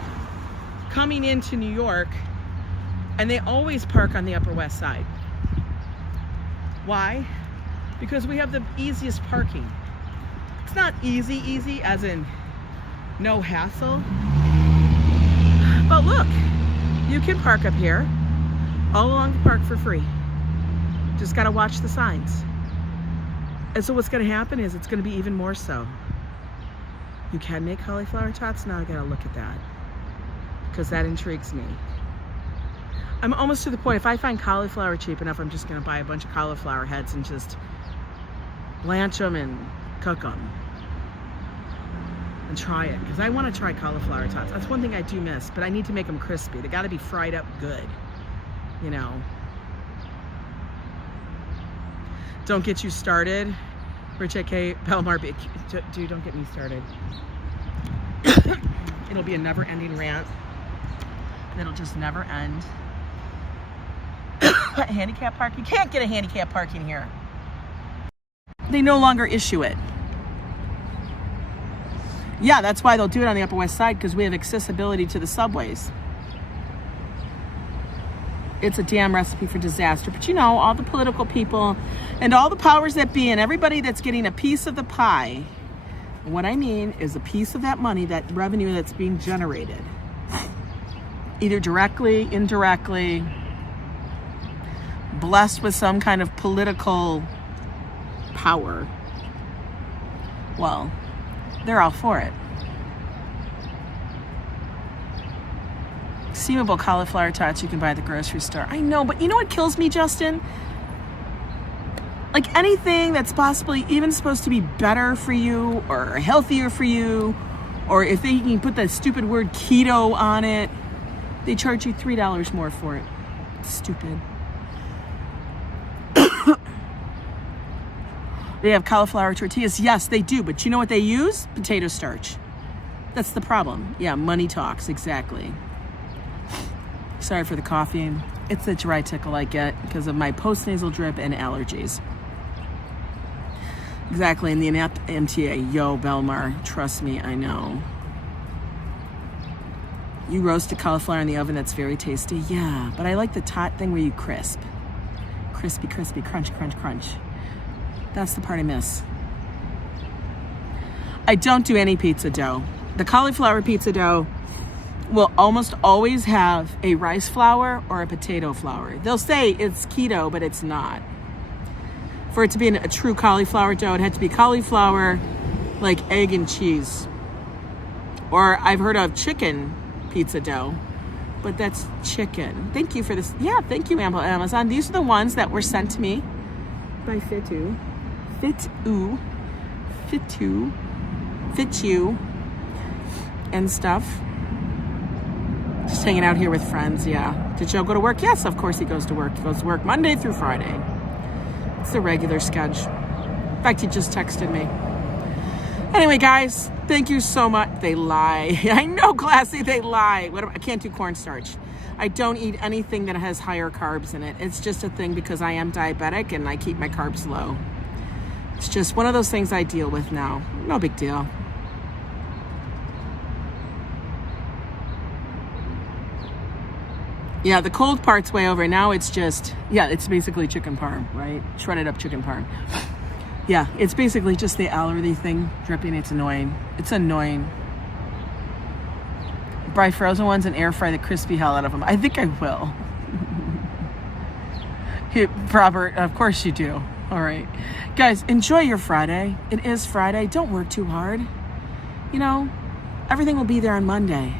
coming into New York, and they always park on the Upper West Side. Why? Because we have the easiest parking. It's not easy as in no hassle. But look, you can park up here all along the park for free. Just gotta watch the signs. And so what's gonna happen is it's gonna be even more so. You can make cauliflower tots? Now I gotta look at that, because that intrigues me. I'm almost to the point, if I find cauliflower cheap enough, I'm just gonna buy a bunch of cauliflower heads and just blanch them and cook them. And try it, because I wanna try cauliflower tots. That's one thing I do miss, but I need to make them crispy. They gotta be fried up good, you know. Don't get you started. Rich A.K. Belmar, dude, don't get me started. It'll be a never-ending rant. That'll just never end. Handicap parking? You can't get a handicap parking here. They no longer issue it. Yeah, that's why they'll do it on the Upper West Side, because we have accessibility to the subways. It's a damn recipe for disaster. But you know, all the political people and all the powers that be and everybody that's getting a piece of the pie, what I mean is a piece of that money, that revenue that's being generated, either directly, indirectly, blessed with some kind of political power. Well, they're all for it. Seamable cauliflower tots you can buy at the grocery store. I know, but you know what kills me, Justin? Like, like anything that's possibly even supposed to be better for you or healthier for you, or if they can put that stupid word keto on it, they charge you $3 more for it. It's stupid. They have cauliflower tortillas. Yes, they do. But you know what they use? Potato starch. That's the problem. Yeah, money talks. Exactly. Sorry for the coffee. It's a dry tickle I get because of my postnasal drip and allergies. Exactly. In the MTA. Yo, Belmar. Trust me, I know. You roast a cauliflower in the oven. That's very tasty. Yeah, but I like the tot thing where you crisp. Crispy, crispy, crunch, crunch, crunch. That's the part I miss. I don't do any pizza dough. The cauliflower pizza dough will almost always have a rice flour or a potato flour. They'll say it's keto, but it's not. For it to be a true cauliflower dough, it had to be cauliflower, like egg and cheese. Or I've heard of chicken pizza dough, but that's chicken. Thank you for this. Yeah, thank you, Amazon. These are the ones that were sent to me by Fitu, and stuff. Just hanging out here with friends, yeah. Did Joe go to work? Yes, of course he goes to work. He goes to work Monday through Friday. It's the regular schedule. In fact, he just texted me. Anyway, guys, thank you so much. They lie. I know, Classy, they lie. I can't do cornstarch. I don't eat anything that has higher carbs in it. It's just a thing because I am diabetic and I keep my carbs low. It's just one of those things I deal with now. No big deal. Yeah, the cold part's way over. Now it's just, yeah, it's basically chicken parm, right? Shredded up chicken parm. Yeah, it's basically just the allergy thing dripping. It's annoying. It's annoying. Buy frozen ones and air fry the crispy hell out of them. I think I will. Hey, Robert, of course you do. All right. Guys, enjoy your Friday. It is Friday. Don't work too hard. You know, everything will be there on Monday.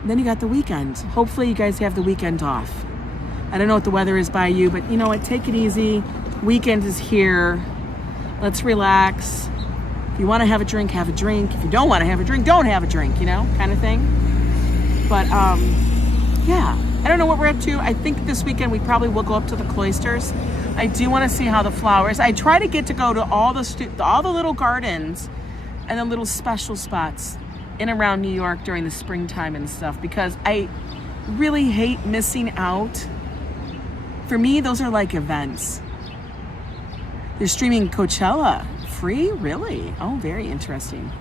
And then you got the weekend. Hopefully you guys have the weekend off. I don't know what the weather is by you, but you know what? Take it easy. Weekend is here. Let's relax. If you want to have a drink, have a drink. If you don't want to have a drink, don't have a drink, you know, kind of thing. But, yeah. I don't know what we're up to. I think this weekend we probably will go up to the cloisters. I do want to see how the flowers. I try to get to go to all the little gardens and the little special spots in and around New York during the springtime and stuff, because I really hate missing out. For me, those are like events. They're streaming Coachella free? Really? Oh, very interesting.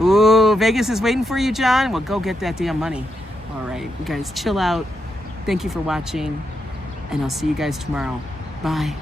Ooh, Vegas is waiting for you, John. Well, go get that damn money. All right, you guys, chill out. Thank you for watching, and I'll see you guys tomorrow. Bye.